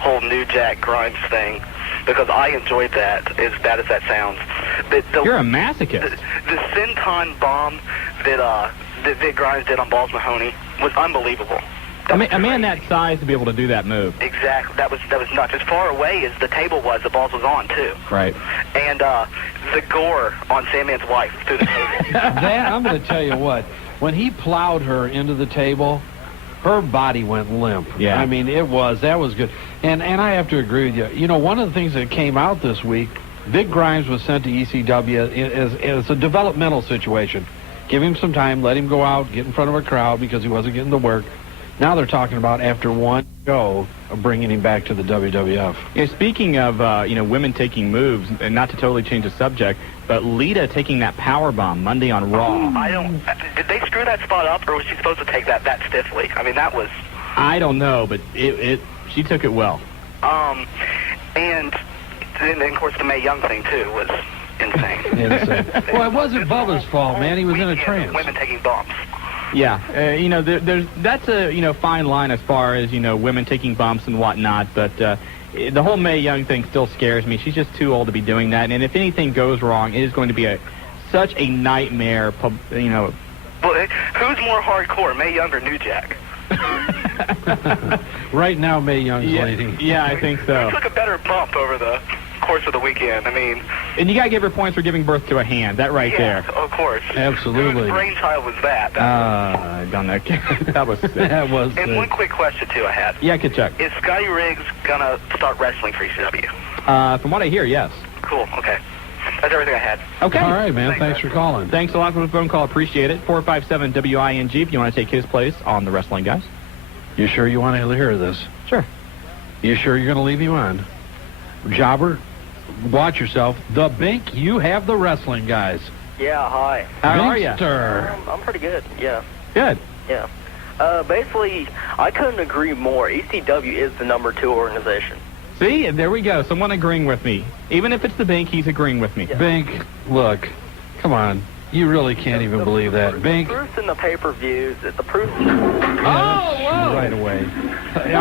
whole New Jack Grimes thing, because I enjoyed that, as bad as that sounds. But You're a masochist. The senton bomb that Vic Grimes did on Balls Mahoney was unbelievable. A man that size to be able to do that move. Exactly. That was nuts. As far away as the table was, the Balls was on, too. Right. And the gore on Sandman's wife through the table. That, I'm going to tell you what, when he plowed her into the table, her body went limp. Yeah. I mean, that was good. And I have to agree with you. One of the things that came out this week, Vic Grimes was sent to ECW as a developmental situation. Give him some time, let him go out, get in front of a crowd because he wasn't getting the work. Now they're talking about after one show of bringing him back to the WWF. Yeah, speaking of women taking moves, and not to totally change the subject, but Lita taking that power bomb Monday on Raw. Did they screw that spot up, or was she supposed to take that stiffly? I mean, that was... I don't know, but she took it well. And then, of course, the Mae Young thing, too, was insane. Well, it wasn't Bubba's fault, man. He was in a trance. Women taking bumps. Yeah, that's a fine line as far as women taking bumps and whatnot. But the whole Mae Young thing still scares me. She's just too old to be doing that. And if anything goes wrong, it is going to be such a nightmare. Well, who's more hardcore, Mae Young or New Jack? Right now, Mae Young's leading. Yeah, I think so. She took a better bump over the course of the weekend. I mean... And you got to give her points for giving birth to a hand. That right there. Of course. Absolutely. Whose brainchild was that? I don't know. That was sick. That was And sick. one quick question, too, I had. Yeah, good check. Is Scotty Riggs going to start wrestling for ECW? From what I hear, yes. Cool, okay. That's everything I had. Okay. All right, man. Thanks for calling. Thanks a lot for the phone call. Appreciate it. 457-WING if you want to take his place on the Wrestling Guys. You sure you want to hear this? Sure. You sure you're going to leave him on? Jobber, watch yourself. The Bink, you have the Wrestling Guys. Yeah, hi. How are you? I'm pretty good, yeah. Good. Yeah. Basically, I couldn't agree more. ECW is the #2 organization. See, there we go. Someone agreeing with me. Even if it's the Bink, he's agreeing with me. Yeah. Bink, look, come on. You really can't even believe that. Bink. The proof's in the pay-per-views. The proof... whoa! Right away.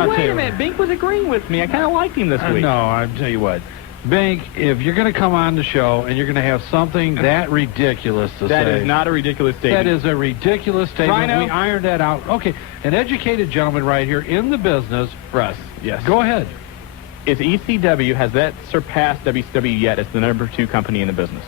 Wait a minute. Bink was agreeing with me. I kind of liked him this week. No, I'll tell you what. Bink, if you're going to come on the show and you're going to have something that ridiculous to say... That is not a ridiculous statement. That is a ridiculous statement. Rhino? We ironed that out. Okay, an educated gentleman right here in the business. Russ, yes. Go ahead. Is ECW, has that surpassed WCW yet as the #2 company in the business?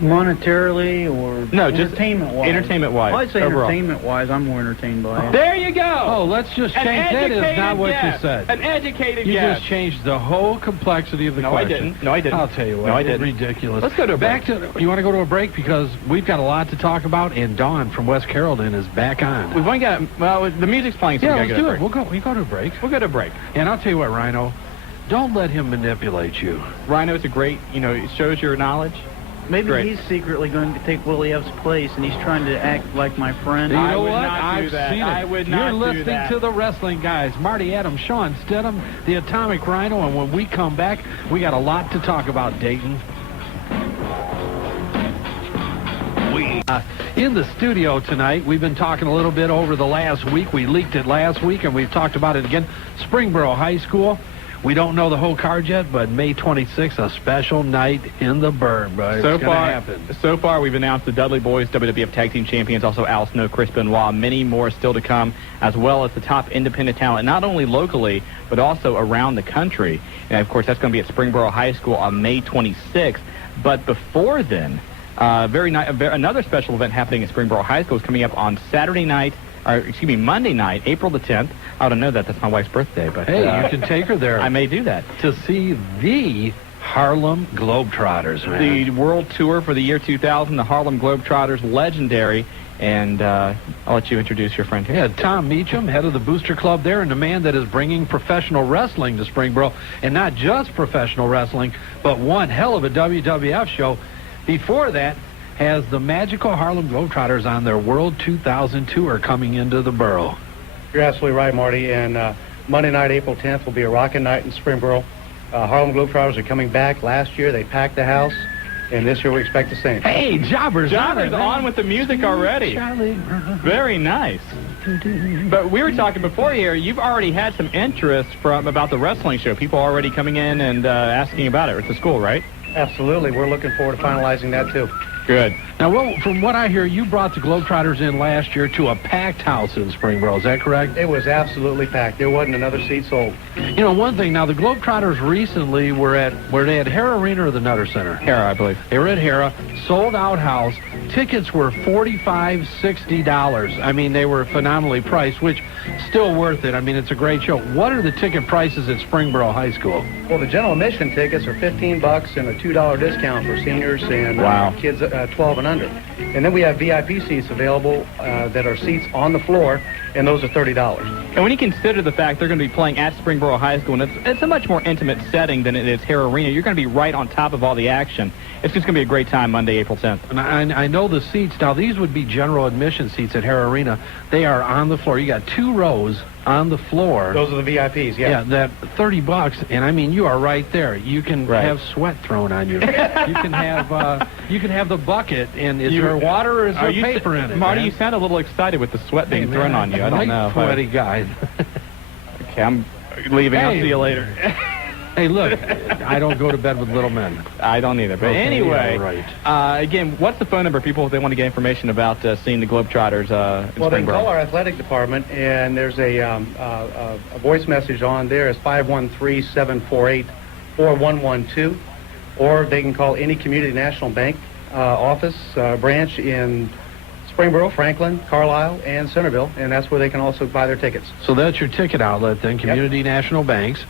Monetarily or No, just entertainment-wise? Entertainment-wise. Well, I'd say overall. entertainment-wise, I'm more entertained by it. There you go. Oh, let's just change. That is not what you said. An educated You guess. just changed the whole complexity of the No, question. I didn't. No, I didn't. I'll tell you what. No, I it's didn't. Ridiculous. Let's go to a break. You want to go to a break? Because we've got a lot to talk about, and Dawn from West Carrollton is back on. We've only got, well, the music's playing, so Yeah, we let's gotta do go it. We go to a break. We'll go to a break. And I'll tell you what, Rhino, don't let him manipulate you. Rhino is a great, it shows your knowledge. Maybe Great. he's secretly going to take Willie F's place, and he's trying to act like my friend. You know I would what? not do I've that. seen it. I would not You're do listening that. to the wrestling guys, Marty Adams, Shawn Stidham, the Atomic Rhino, and when we come back, we got a lot to talk about, Dayton. In the studio tonight, we've been talking a little bit over the last week. We leaked it last week, and we've talked about it again. Springboro High School. We don't know the whole card yet, but May 26th, a special night in the Burb. So far, we've announced the Dudley Boys WWF Tag Team Champions, also Al Snow, Chris Benoit, many more still to come, as well as the top independent talent, not only locally, but also around the country. And, of course, that's going to be at Springboro High School on May 26th. But before then, another special event happening at Springboro High School is coming up on Monday night, April the 10th. I don't know that. That's my wife's birthday. But hey, you can take her there. I may do that. To see the Harlem Globetrotters, man. The World Tour for the year 2000, the Harlem Globetrotters, legendary. And I'll let you introduce your friend here. Yeah, Tom Meacham, head of the Booster Club there, and the man that is bringing professional wrestling to Springboro. And not just professional wrestling, but one hell of a WWF show. Before that, has the magical Harlem Globetrotters on their World 2000 tour coming into the borough. You're absolutely right, Marty. And Monday night, April 10th, will be a rocking night in Springboro. Harlem Globetrotters are coming back. Last year, they packed the house, and this year we expect the same. Hey, Jobber's on with the music already. Very nice. But we were talking before here, you've already had some interest about the wrestling show. People already coming in and asking about it. It's a school, right? Absolutely. We're looking forward to finalizing that, too. Good. Now, from what I hear, you brought the Globetrotters in last year to a packed house in Springboro. Is that correct? It was absolutely packed. There wasn't another seat sold. You know, one thing, now, the Globetrotters recently were they at Hara Arena or the Nutter Center? Hara, I believe. They were at Hara. Sold-out house. Tickets were $45, $60. I mean, they were phenomenally priced, which still worth it. I mean, it's a great show. What are the ticket prices at Springboro High School? Well, the general admission tickets are $15 and a $2 discount for seniors and kids 12 and under. And then we have VIP seats available that are seats on the floor, and those are $30. And when you consider the fact they're going to be playing at Springboro High School, and it's a much more intimate setting than it is Hara Arena, you're going to be right on top of all the action. It's just going to be a great time Monday, April 10th. And I know the seats. Now, these would be general admission seats at Hara Arena. They are on the floor. You got 2 rows on the floor. Those are the VIPs, yeah. Yeah, that $30, and I mean, you are right there. You can have sweat thrown on you. You can have the bucket, and is there water or is there paper in it? Marty, man? you sound a little excited with the sweat being thrown on you. I don't know. Sweaty guy. Okay, I'm leaving. I'll see you later. Hey, look, I don't go to bed with little men. I don't either. But anyway, right. Again, what's the phone number, people, if they want to get information about seeing the Globetrotters in Well, they can Springboro? call our athletic department, and there's a voice message on there. It's 513-748-4112. Or they can call any Community National Bank office branch in Springboro, Franklin, Carlisle, and Centerville, and that's where they can also buy their tickets. So that's your ticket outlet then, Community National Banks.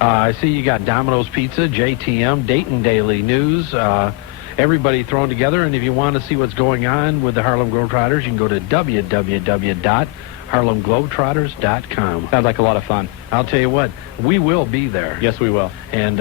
I see you got Domino's Pizza, JTM, Dayton Daily News, everybody thrown together. And if you want to see what's going on with the Harlem Globetrotters, you can go to www.harlemglobetrotters.com. Sounds like a lot of fun. I'll tell you what, we will be there. Yes, we will. And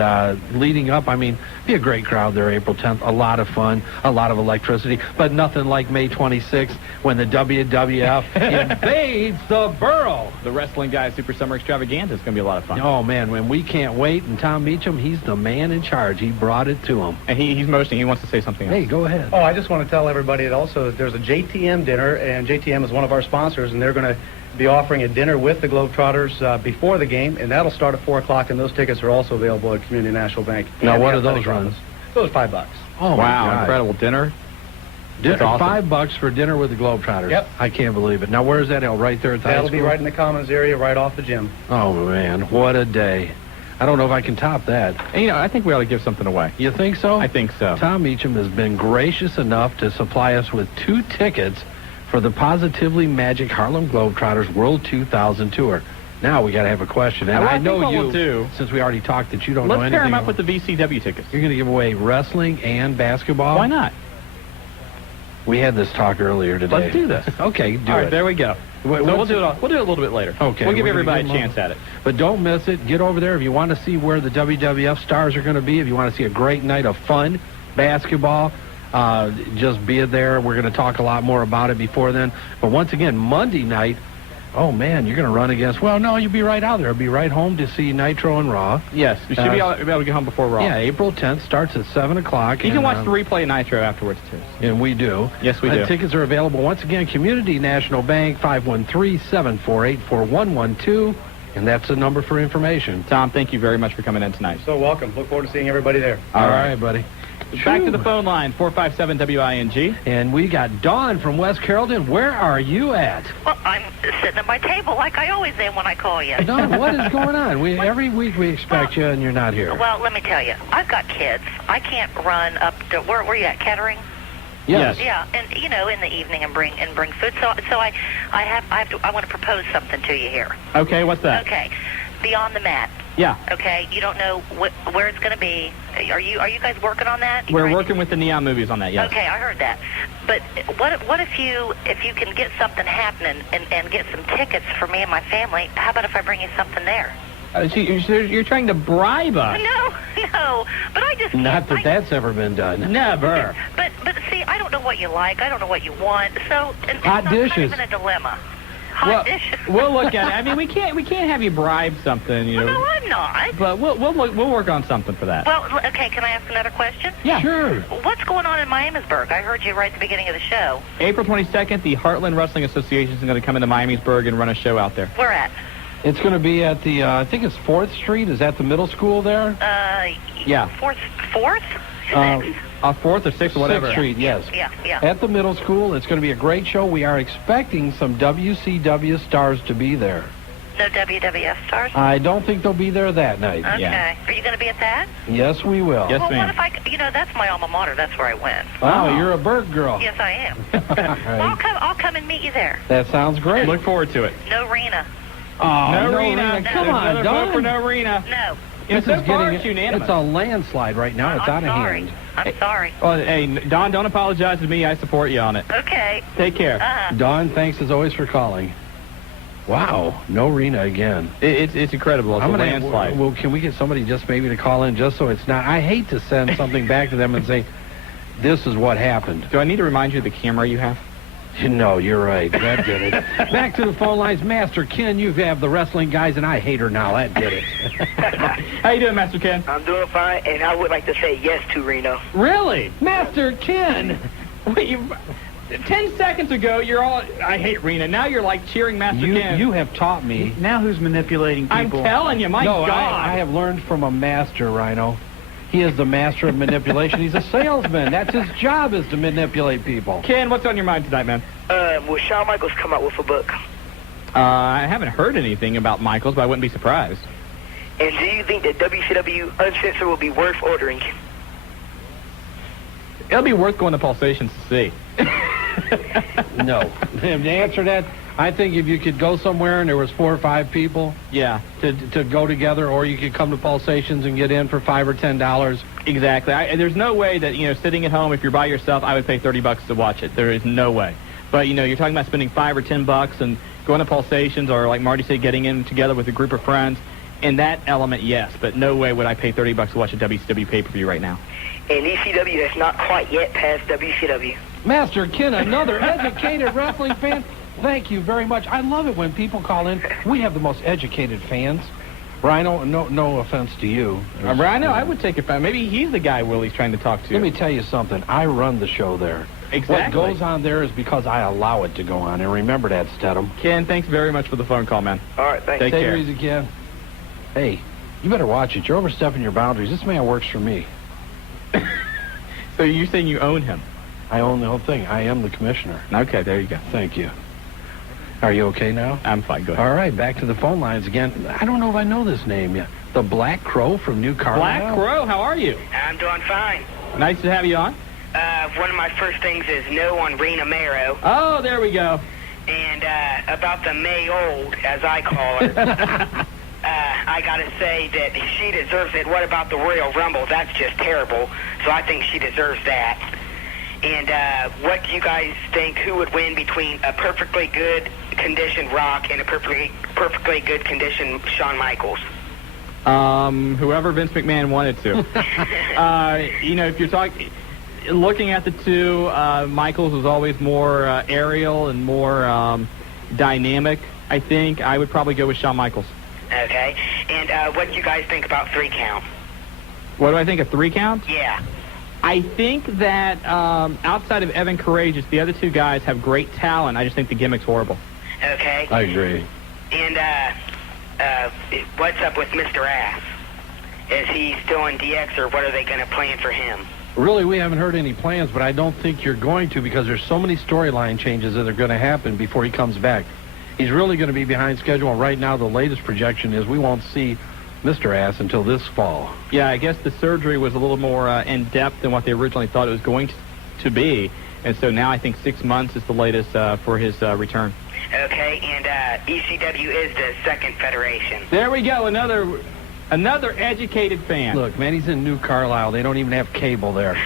leading up, I mean, be a great crowd there April 10th. A lot of fun, a lot of electricity, but nothing like May 26th when the WWF invades the borough. The Wrestling Guys Super Summer Extravaganza is going to be a lot of fun. Oh, man, when we can't wait. And Tom Meacham, he's the man in charge. He brought it to him. And he's motioning. He wants to say something else. Hey, go ahead. Oh, I just want to tell everybody that also there's a JTM dinner, and JTM is one of our sponsors, and they're going to be offering a dinner with the Globetrotters before the game, and that'll start at 4 o'clock, and those tickets are also available at Community National Bank. Now, what are those runs? Those are $5. Oh, wow, incredible dinner. Awesome. $5 for dinner with the Globetrotters. Yep. I can't believe it. Now, where's that at? Right there at the high That'll school? be right in the Commons area, right off the gym. Oh, man, what a day. I don't know if I can top that. And, I think we ought to give something away. You think so? I think so. Tom Meacham has been gracious enough to supply us with 2 tickets for the Positively Magic Harlem Globetrotters World 2000 Tour. Now we got to have a question. And I know you, since we already talked, that you don't know anything. Let's pair them up with the VCW tickets. You're going to give away wrestling and basketball? Why not? We had this talk earlier today. Let's do this. Okay, do All it. right, there we go. We'll do it a little bit later. Okay. We'll give everybody a chance at it. But don't miss it. Get over there if you want to see where the WWF stars are going to be. If you want to see a great night of fun, basketball, just be there. We're going to talk a lot more about it before then. But once again, Monday night, oh, man, you're going to run against... Well, no, you'll be right out there. You'll be right home to see Nitro and Raw. Yes, you should be able to get home before Raw. Yeah, April 10th starts at 7 o'clock. You can watch the replay of Nitro afterwards, too. And we do. Yes, we do. Tickets are available, once again, Community National Bank, 513-748-4112. And that's the number for information. Tom, thank you very much for coming in tonight. So welcome. Look forward to seeing everybody there. All right, buddy. Back to the phone line, 457-WING. And we got Dawn from West Carrollton. Where are you at? Well, I'm sitting at my table like I always am when I call you. Dawn, what is going on? Every week we expect you and you're not here. Well, let me tell you, I've got kids. I can't run up to, where are you at, Kettering? Yes. Yeah, and in the evening and bring food. So I want to propose something to you here. Okay, what's that? Okay, Beyond the Mat. Yeah. Okay, you don't know where it's going to be. Are you guys working on that? We're working with the Neon Movies on that. Yes. Okay, I heard that. But what if you can get something happening and get some tickets for me and my family? How about if I bring you something there? You're trying to bribe us. No, but I just... Not that that's ever been done. Never. But see, I don't know what you like. I don't know what you want. So... Hot dishes. I'm in a dilemma. Hot dishes. We'll look at it. I mean, we can't have you bribe something, Well, no, I'm not. But we'll work on something for that. Well, okay, can I ask another question? Yeah. Sure. What's going on in Miamisburg? I heard you right at the beginning of the show. April 22nd, the Heartland Wrestling Association is going to come into Miamisburg and run a show out there. Where at? It's going to be at the, I think it's 4th Street. Is that the middle school there? Yeah. 4th? 4th or 6th or whatever. 6th Street, yes. Yeah. At the middle school. It's going to be a great show. We are expecting some WCW stars to be there. No WWF stars? I don't think they'll be there that night. Okay. Yeah. Are you going to be at that? Yes, we will. Yes, well, ma'am. what if that's my alma mater. That's where I went. Oh, you're a Berg girl. Yes, I am. Right. Well, I'll come and meet you there. That sounds great. Look forward to it. No Rena. Oh, no Rena. Come on, Vote for no Rena. No. It's so far it's unanimous. It's a landslide right now. It's out of hand. I'm sorry. Well, hey, Don, don't apologize to me. I support you on it. Okay. Take care. Don, thanks as always for calling. Wow, no Rena again. It's incredible. It's a landslide. Well, can we get somebody just maybe to call in just so it's not... I hate to send something back to them and say, this is what happened. Do I need to remind you of the camera you have? No, you're right. That did it. Back to the phone lines. Master Ken, you have the wrestling guys, and I hate her now. That did it. How you doing, Master Ken? I'm doing fine, and I would like to say yes to Reno. Really? Master Ken! Wait, 10 seconds ago, you're all, I hate Rena. Now you're like cheering Master Ken. You have taught me. Now who's manipulating people? I'm telling you, my God. I have learned from a master, Rhino. He is the master of manipulation. He's a salesman. That's his job, is to manipulate people. Ken, what's on your mind tonight, man? Will Shawn Michaels come out with a book? I haven't heard anything about Michaels, but I wouldn't be surprised. And do you think that WCW Uncensored will be worth ordering? It'll be worth going to Pulsations to see. No. To answer that, I think if you could go somewhere and there was 4 or 5 people, yeah, to go together, or you could come to Pulsations and get in for $5 or $10. Exactly. There's no way that, sitting at home, if you're by yourself, I would pay $30 to watch it. There is no way. But, you're talking about spending $5 or $10 and going to Pulsations, or like Marty said, getting in together with a group of friends. In that element, yes, but no way would I pay $30 to watch a WCW pay-per-view right now. And ECW has not quite yet passed WCW. Master Ken, another educated wrestling fan. Thank you very much. I love it when people call in. We have the most educated fans. Rhino, no offense to you. Rhino, I would take it back. Maybe he's the guy Willie's trying to talk to. Let me tell you something. I run the show there. Exactly. What goes on there is because I allow it to go on. And remember that, Stedham. Ken, thanks very much for the phone call, man. All right, thanks. Take care. Take it easy, Ken. Hey, you better watch it. You're overstepping your boundaries. This man works for me. So you're saying you own him? I own the whole thing. I am the commissioner. Okay, there you go. Thank you. Are you okay now? I'm fine. Go ahead. All right, back to the phone lines again. I don't know if I know this name yet. The Black Crow from New Carlisle. Black Crow, how are you? I'm doing fine. Nice to have you on. One of my first things is no on Rena Mero. Oh, there we go. And about the May Old, as I call her, I got to say that she deserves it. What about the Royal Rumble? That's just terrible. So I think she deserves that. And what do you guys think? Who would win between a perfectly good condition Rock and a perfectly good condition Shawn Michaels? Whoever Vince McMahon wanted to. If you're looking at the two, Michaels was always more aerial and more dynamic. I think I would probably go with Shawn Michaels. Okay. And what do you guys think about 3 count? What do I think of 3 counts? Yeah. I think that outside of Evan Courageous, the other two guys have great talent. I just think the gimmick's horrible. Okay. I agree. And what's up with Mr. Ass? Is he still in DX, or what are they going to plan for him? Really, we haven't heard any plans, but I don't think you're going to, because there's so many storyline changes that are going to happen before he comes back. He's really going to be behind schedule, and right now the latest projection is we won't see Mr. Ass until this fall. Yeah, I guess the surgery was a little more in-depth than what they originally thought it was going to be, and so now I think 6 months is the latest for his return. Okay, and ECW is the second federation. There we go, another educated fan. Look, man, he's in New Carlisle. They don't even have cable there.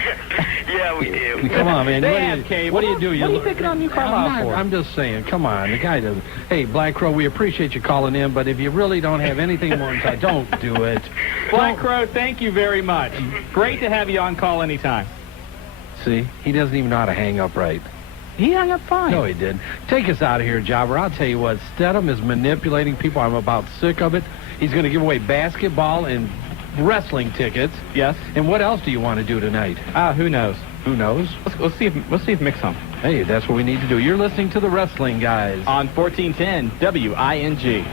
Yeah, we do. Come on, man. They have cable. What do you do? What are you picking on New Carlisle for? I'm just saying, come on. The guy doesn't. Hey, Black Crow, we appreciate you calling in, but if you really don't have anything more inside, don't do it. Black Crow, thank you very much. Great to have you on call anytime. See, he doesn't even know how to hang up right. He hung up fine. No, he didn't. Take us out of here, Jobber. I'll tell you what, Stedham is manipulating people. I'm about sick of it. He's going to give away basketball and wrestling tickets. Yes. And what else do you want to do tonight? Who knows? Who knows? Let's see if Mick's on. Hey, that's what we need to do. You're listening to the Wrestling Guys on 1410 WING.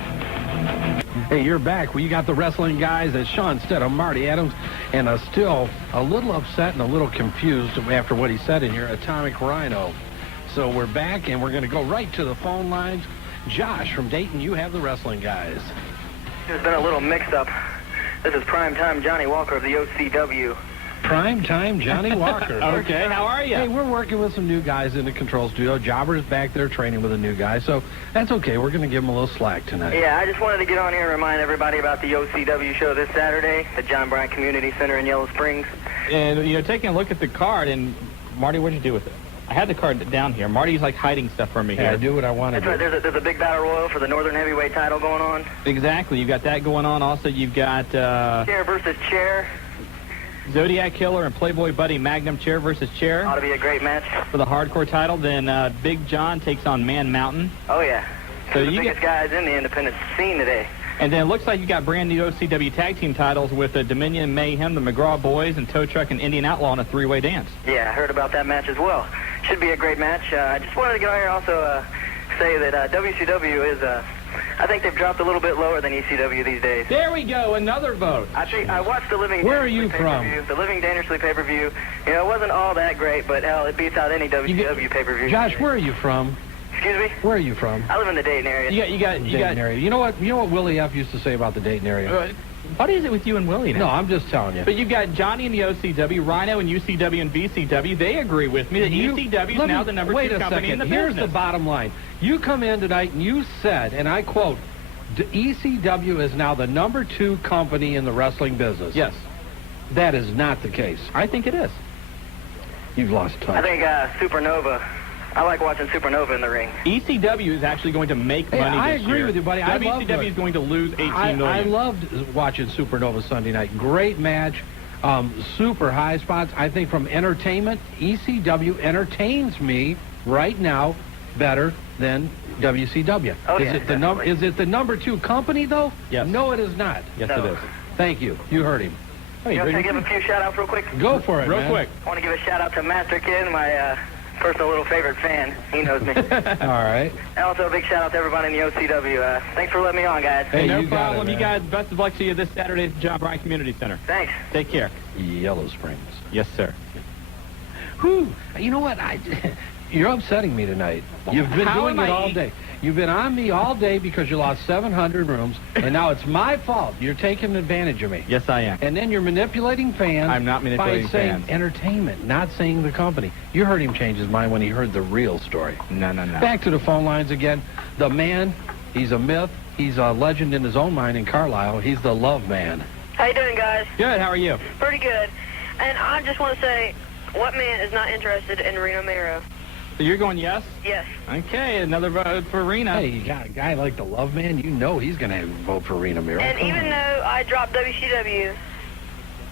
Hey, you're back. Well, you got the Wrestling Guys. That's Shawn Stedham, Marty Adams, and still a little upset and a little confused after what he said in here, Atomic Rhino. So we're back, and we're going to go right to the phone lines. Josh from Dayton, you have the Wrestling Guys. There's been a little mix-up. This is Primetime Johnny Walker of the OCW. Primetime Johnny Walker. Okay, how are you? Hey, we're working with some new guys in the control studio. Jobber's back there training with a new guy, so that's okay. We're going to give him a little slack tonight. Yeah, I just wanted to get on here and remind everybody about the OCW show this Saturday, the John Bryant Community Center in Yellow Springs. And, taking a look at the card, and Marty, what'd you do with it? I had the card down here. Marty's like hiding stuff from me here. I do what I want to do. That's right. There's a big battle royal for the Northern Heavyweight title going on. Exactly. You've got that going on. Also, you've got chair versus chair. Zodiac Killer and Playboy Buddy Magnum chair versus chair. Ought to be a great match. For the hardcore title. Then Big John takes on Man Mountain. Oh, yeah. So the biggest guys in the independent scene today. And then it looks like you got brand new OCW tag team titles with Dominion Mayhem, the McGraw Boys, and Tow Truck and Indian Outlaw in a 3-way dance. Yeah, I heard about that match as well. Should be a great match. I just wanted to go here and also say that WCW is, I think they've dropped a little bit lower than ECW these days. There we go, another vote. I watched the Living Where are you from? The Living Dangerously pay-per-view. It wasn't all that great, but hell, it beats out any WCW pay-per-view. Josh, where are you from? Excuse me? Where are you from? I live in the Dayton area. You got Dayton area. You know what Willie F. used to say about the Dayton area? What is it with you and Willie now? No, I'm just telling you. But you've got Johnny in the OCW, Rhino in UCW and VCW. They agree with me that ECW is now the number 2 company in the business. Here's the bottom line. You come in tonight and you said, and I quote, ECW is now the number 2 company in the wrestling business. Yes. That is not the case. I think it is. You've lost touch. I think Supernova. I like watching Supernova in the ring. ECW is actually going to make money this year. I agree with you, buddy. WCW is going to lose $18 million. I loved watching Supernova Sunday night. Great match. Super high spots. I think from entertainment, ECW entertains me right now better than WCW. Oh, Is it the number 2 company, though? Yes. No, it is not. Yes, it is. Thank you. You heard him. Can I give a few shout-outs real quick? Go for it, Real quick. I want to give a shout-out to Master Kid, my personal little favorite fan. He knows me. All right. And also a big shout-out to everybody in the OCW. Thanks for letting me on, guys. Hey, no problem. You guys, best of luck to you this Saturday at the John Bryant Community Center. Thanks. Take care. Yellow Springs. Yes, sir. Whew. You know what? You're upsetting me tonight. You've been How doing am it I all day. You've been on me all day because you lost 700 rooms, and now it's my fault. You're taking advantage of me. Yes, I am. And then you're manipulating fans. I'm not manipulating by saying fans. Entertainment, not saying the company. You heard him change his mind when he heard the real story. No. Back to the phone lines again. The man, he's a myth. He's a legend in his own mind in Carlisle. He's the love man. How you doing, guys? Good. How are you? Pretty good. And I just want to say, what man is not interested in Reno Mero? So you're going yes? Yes. Okay, another vote for Rena. Hey, you got a guy like the love man, you know he's going to vote for Rena Mero. And even though I dropped WCW,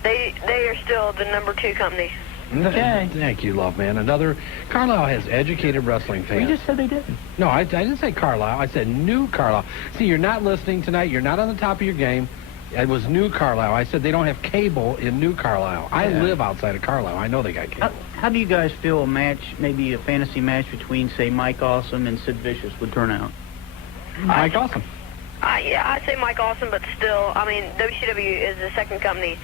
they are still the #2 company. Okay. Thank you, love man. Another, Carlisle has educated wrestling fans. You just said they didn't. No, I didn't say Carlisle. I said new Carlisle. See, you're not listening tonight. You're not on the top of your game. It was new Carlisle. I said they don't have cable in new Carlisle. I live outside of Carlisle. I know they got cable. How do you guys feel a match, maybe a fantasy match between, say, Mike Awesome and Sid Vicious would turn out? Mike Awesome. Yeah, I'd say Mike Awesome, but still, I mean, WCW is the second company.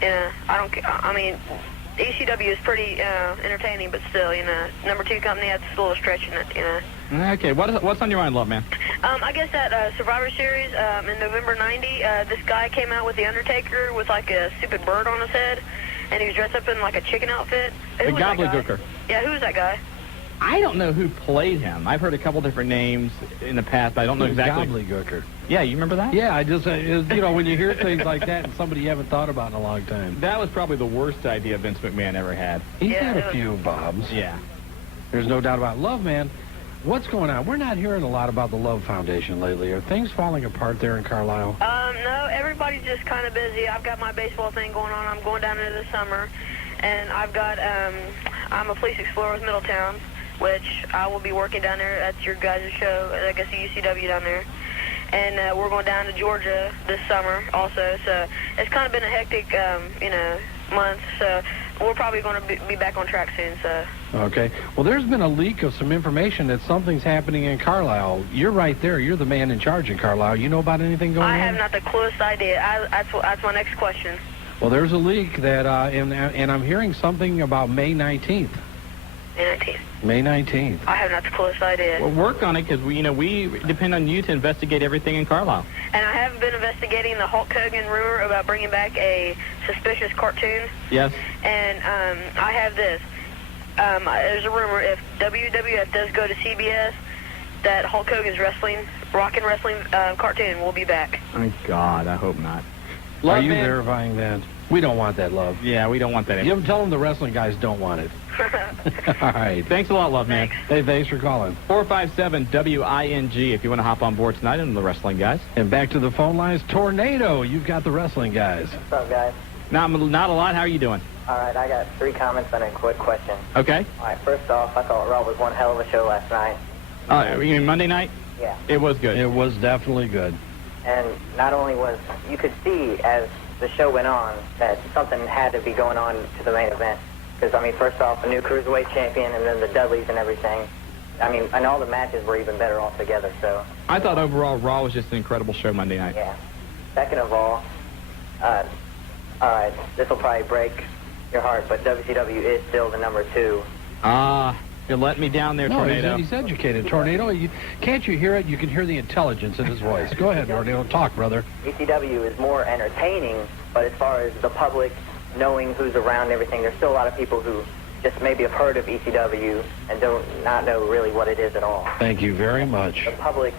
I mean, ECW is pretty entertaining, but still, #2 company, that's still a stretch in it, Okay, what's on your mind, love man? I guess that Survivor Series in November '90, this guy came out with The Undertaker with like a stupid bird on his head, and he was dressed up in like a chicken outfit. The Gobbledygooker. Yeah, who was that guy? I don't know who played him. I've heard a couple different names in the past, but I don't know exactly. Gobbledygooker. Yeah, you remember that? Yeah, I just, when you hear things like that and somebody you haven't thought about in a long time. That was probably the worst idea Vince McMahon ever had. He's had a few bombs. Yeah. There's no doubt about it. Love, man, what's going on? We're not hearing a lot about the Love Foundation lately. Are things falling apart there in Carlisle? No, everybody's just kind of busy. I've got my baseball thing going on. I'm going down into the summer, and I've got, I'm a police explorer with Middletown, which I will be working down there at your guys' show, I guess the UCW down there. And we're going down to Georgia this summer also, so it's kind of been a hectic, month, so we're probably going to be back on track soon, so. Okay. Well, there's been a leak of some information that something's happening in Carlisle. You're right there. You're the man in charge in Carlisle. You know about anything going on? I have not the clueless idea. That's my next question. Well, there's a leak that, and I'm hearing something about May 19th. May 19th. May 19th. I have not the clueless idea. Well, work on it because we depend on you to investigate everything in Carlisle. And I have been investigating the Hulk Hogan rumor about bringing back a suspicious cartoon. Yes. And I have this. There's a rumor if WWF does go to CBS, that Hulk Hogan's Rockin' Wrestling cartoon will be back. Oh, God, I hope not. Are you verifying that? We don't want that, love. Yeah, we don't want that. You tell them the wrestling guys don't want it. All right. Thanks a lot, love, man. Hey, thanks for calling. 457-WING if you want to hop on board tonight on the wrestling guys. And back to the phone lines. Tornado, you've got the wrestling guys. What's up, guys? Not a lot. How are you doing? All right, I got 3 comments and a quick question. Okay. All right, first off, I thought Raw was one hell of a show last night. You mean Monday night? Yeah. It was good. It was definitely good. And not only you could see as the show went on that something had to be going on to the main event. Because, I mean, first off, a new Cruiserweight champion and then the Dudleys and everything. I mean, and all the matches were even better altogether, so. I thought overall Raw was just an incredible show Monday night. Yeah. Second of all right, this will probably break your heart, but WCW is still the #2. You let me down there, Tornado. He's educated. Tornado, can't you hear it? You can hear the intelligence in his voice. Go ahead, Tornado. Talk, brother. ECW is more entertaining, but as far as the public knowing who's around and everything, there's still a lot of people who just maybe have heard of ECW and not know really what it is at all. Thank you very much. The public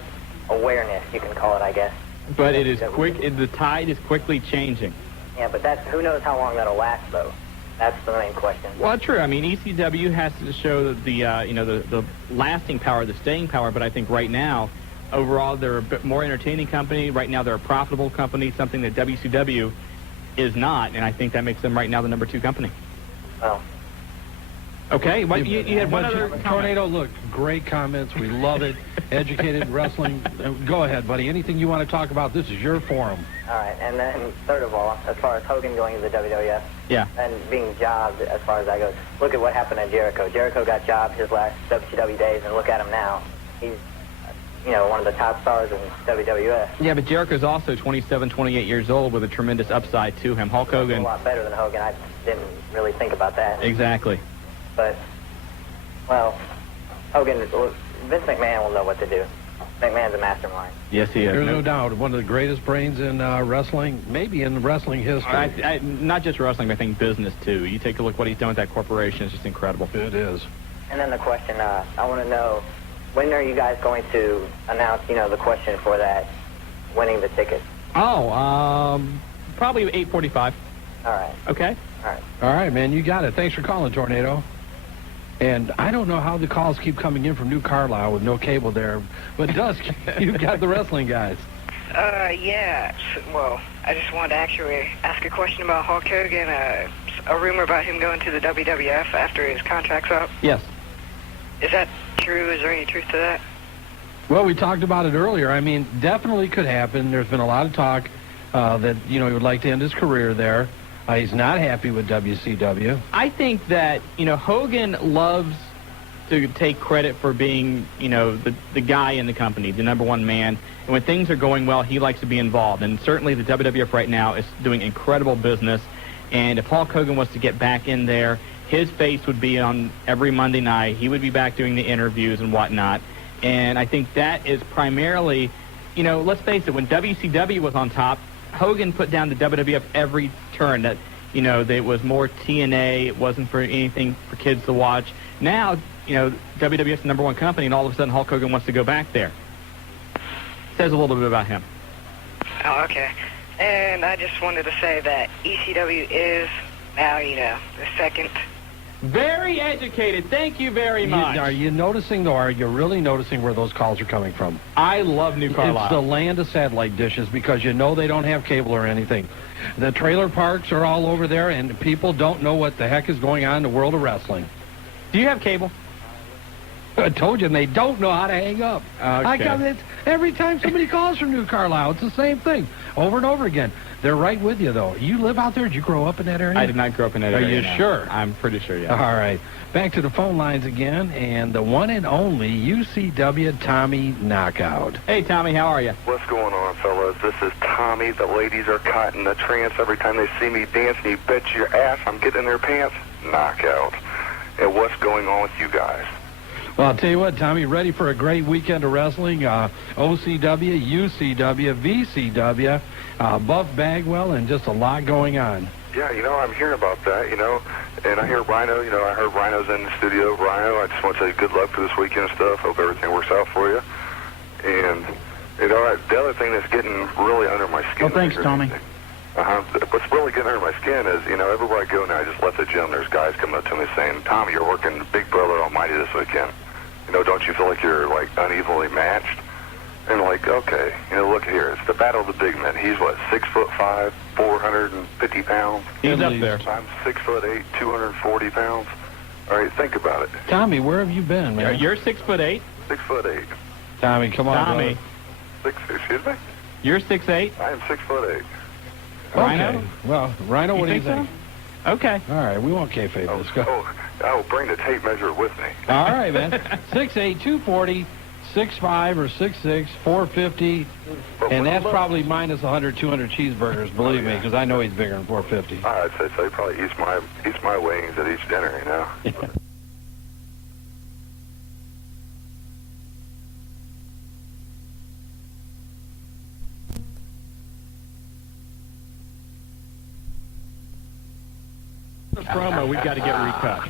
awareness, you can call it, I guess. But it is quick. The tide is quickly changing. Yeah, but who knows how long that'll last, though. That's the main question. Well, true. I mean, ECW has to show the lasting power, the staying power. But I think right now, overall, they're a bit more entertaining company. Right now, they're a profitable company, something that WCW is not. And I think that makes them right now the #2 company. Oh. Okay. You had one other Tornado. Look, great comments. We love it. Educated wrestling. Go ahead, buddy. Anything you want to talk about? This is your forum. All right, and then third of all, as far as Hogan going to the WWF, yeah, and being jobbed as far as that goes, look at what happened to Jericho. Jericho got jobbed his last WCW days, and look at him now. He's, one of the top stars in WWF. Yeah, but Jericho's also 27, 28 years old with a tremendous upside to him. Hulk Hogan. A lot better than Hogan. I didn't really think about that. Exactly. But well, Vince McMahon will know what to do. McMahon's a mastermind. Yes, he is. There's no doubt. One of the greatest brains in wrestling, maybe in wrestling history. Not just wrestling, but I think business, too. You take a look what he's done with that corporation. It's just incredible. It is. And then the question, I want to know, when are you guys going to announce, the question for that, winning the ticket? Probably 8:45. All right. Okay? All right. All right, man, you got it. Thanks for calling, Tornado. And I don't know how the calls keep coming in from New Carlisle with no cable there, but Dusk, you've got the wrestling guys. Yeah. Well, I just wanted to actually ask a question about Hulk Hogan. A rumor about him going to the WWF after his contract's up. Yes. Is that true? Is there any truth to that? Well, we talked about it earlier. I mean, definitely could happen. There's been a lot of talk that, he would like to end his career there. He's not happy with WCW. I think that, Hogan loves to take credit for being, the guy in the company, the number one man. And when things are going well, he likes to be involved. And certainly the WWF right now is doing incredible business. And if Hulk Hogan was to get back in there, his face would be on every Monday night. He would be back doing the interviews and whatnot. And I think that is primarily, let's face it, when WCW was on top, Hogan put down the WWF every turn. That, there was more TNA. It wasn't for anything for kids to watch. Now, WWF's the number one company, and all of a sudden Hulk Hogan wants to go back there. Says a little bit about him. Oh, okay. And I just wanted to say that ECW is now, the second. Very educated. Thank you very much. Are you noticing, though, are you really noticing where those calls are coming from? I love New Carlisle. It's the land of satellite dishes because they don't have cable or anything. The trailer parks are all over there, and people don't know what the heck is going on in the world of wrestling. Do you have cable? I told you, and they don't know how to hang up. Okay. Every time somebody calls from New Carlisle, it's the same thing, over and over again. They're right with you, though. You live out there? Did you grow up in that area? I did not grow up in that area. Are you sure? I'm pretty sure, yeah. All right. Back to the phone lines again, and the one and only UCW Tommy Knockout. Hey, Tommy, how are you? What's going on, fellas? This is Tommy. The ladies are caught in a trance every time they see me dancing. You bet your ass I'm getting in their pants. Knockout. And what's going on with you guys? Well, I'll tell you what, Tommy, ready for a great weekend of wrestling. OCW, UCW, VCW, Buff Bagwell, and just a lot going on. Yeah, I'm hearing about that, and I hear Rhino, I heard Rhino's in the studio. Rhino, I just want to say good luck for this weekend and stuff. Hope everything works out for you. And, the other thing that's getting really under my skin. Well, thanks, Tommy. What's really getting under my skin is, everywhere I go now, I just left the gym, there's guys coming up to me saying, Tommy, you're working Big Brother Almighty this weekend. Don't you feel like you're, unevenly matched? And, okay, look here. It's the battle of the big men. He's, 6'5", 450 pounds? He's up there. I'm 6'8", 240 pounds. All right, think about it. Tommy, where have you been, man? You're 6'8"? 6'8". Tommy, come on, Tommy. Excuse me? You're 6'8"? I am 6'8". Rhino? Okay. Well, Rhino, what do you think? So? Okay. All right, we won't kayfabe this. Go. Oh, bring the tape measure with me. All right, man. 6'8", 240, 6'5", or 6'6", 450, and that's probably minus 100, 200 cheeseburgers, believe me, because I know he's bigger than 450. I'd say so. He probably eats my wings at each dinner, The promo we've got to get recut.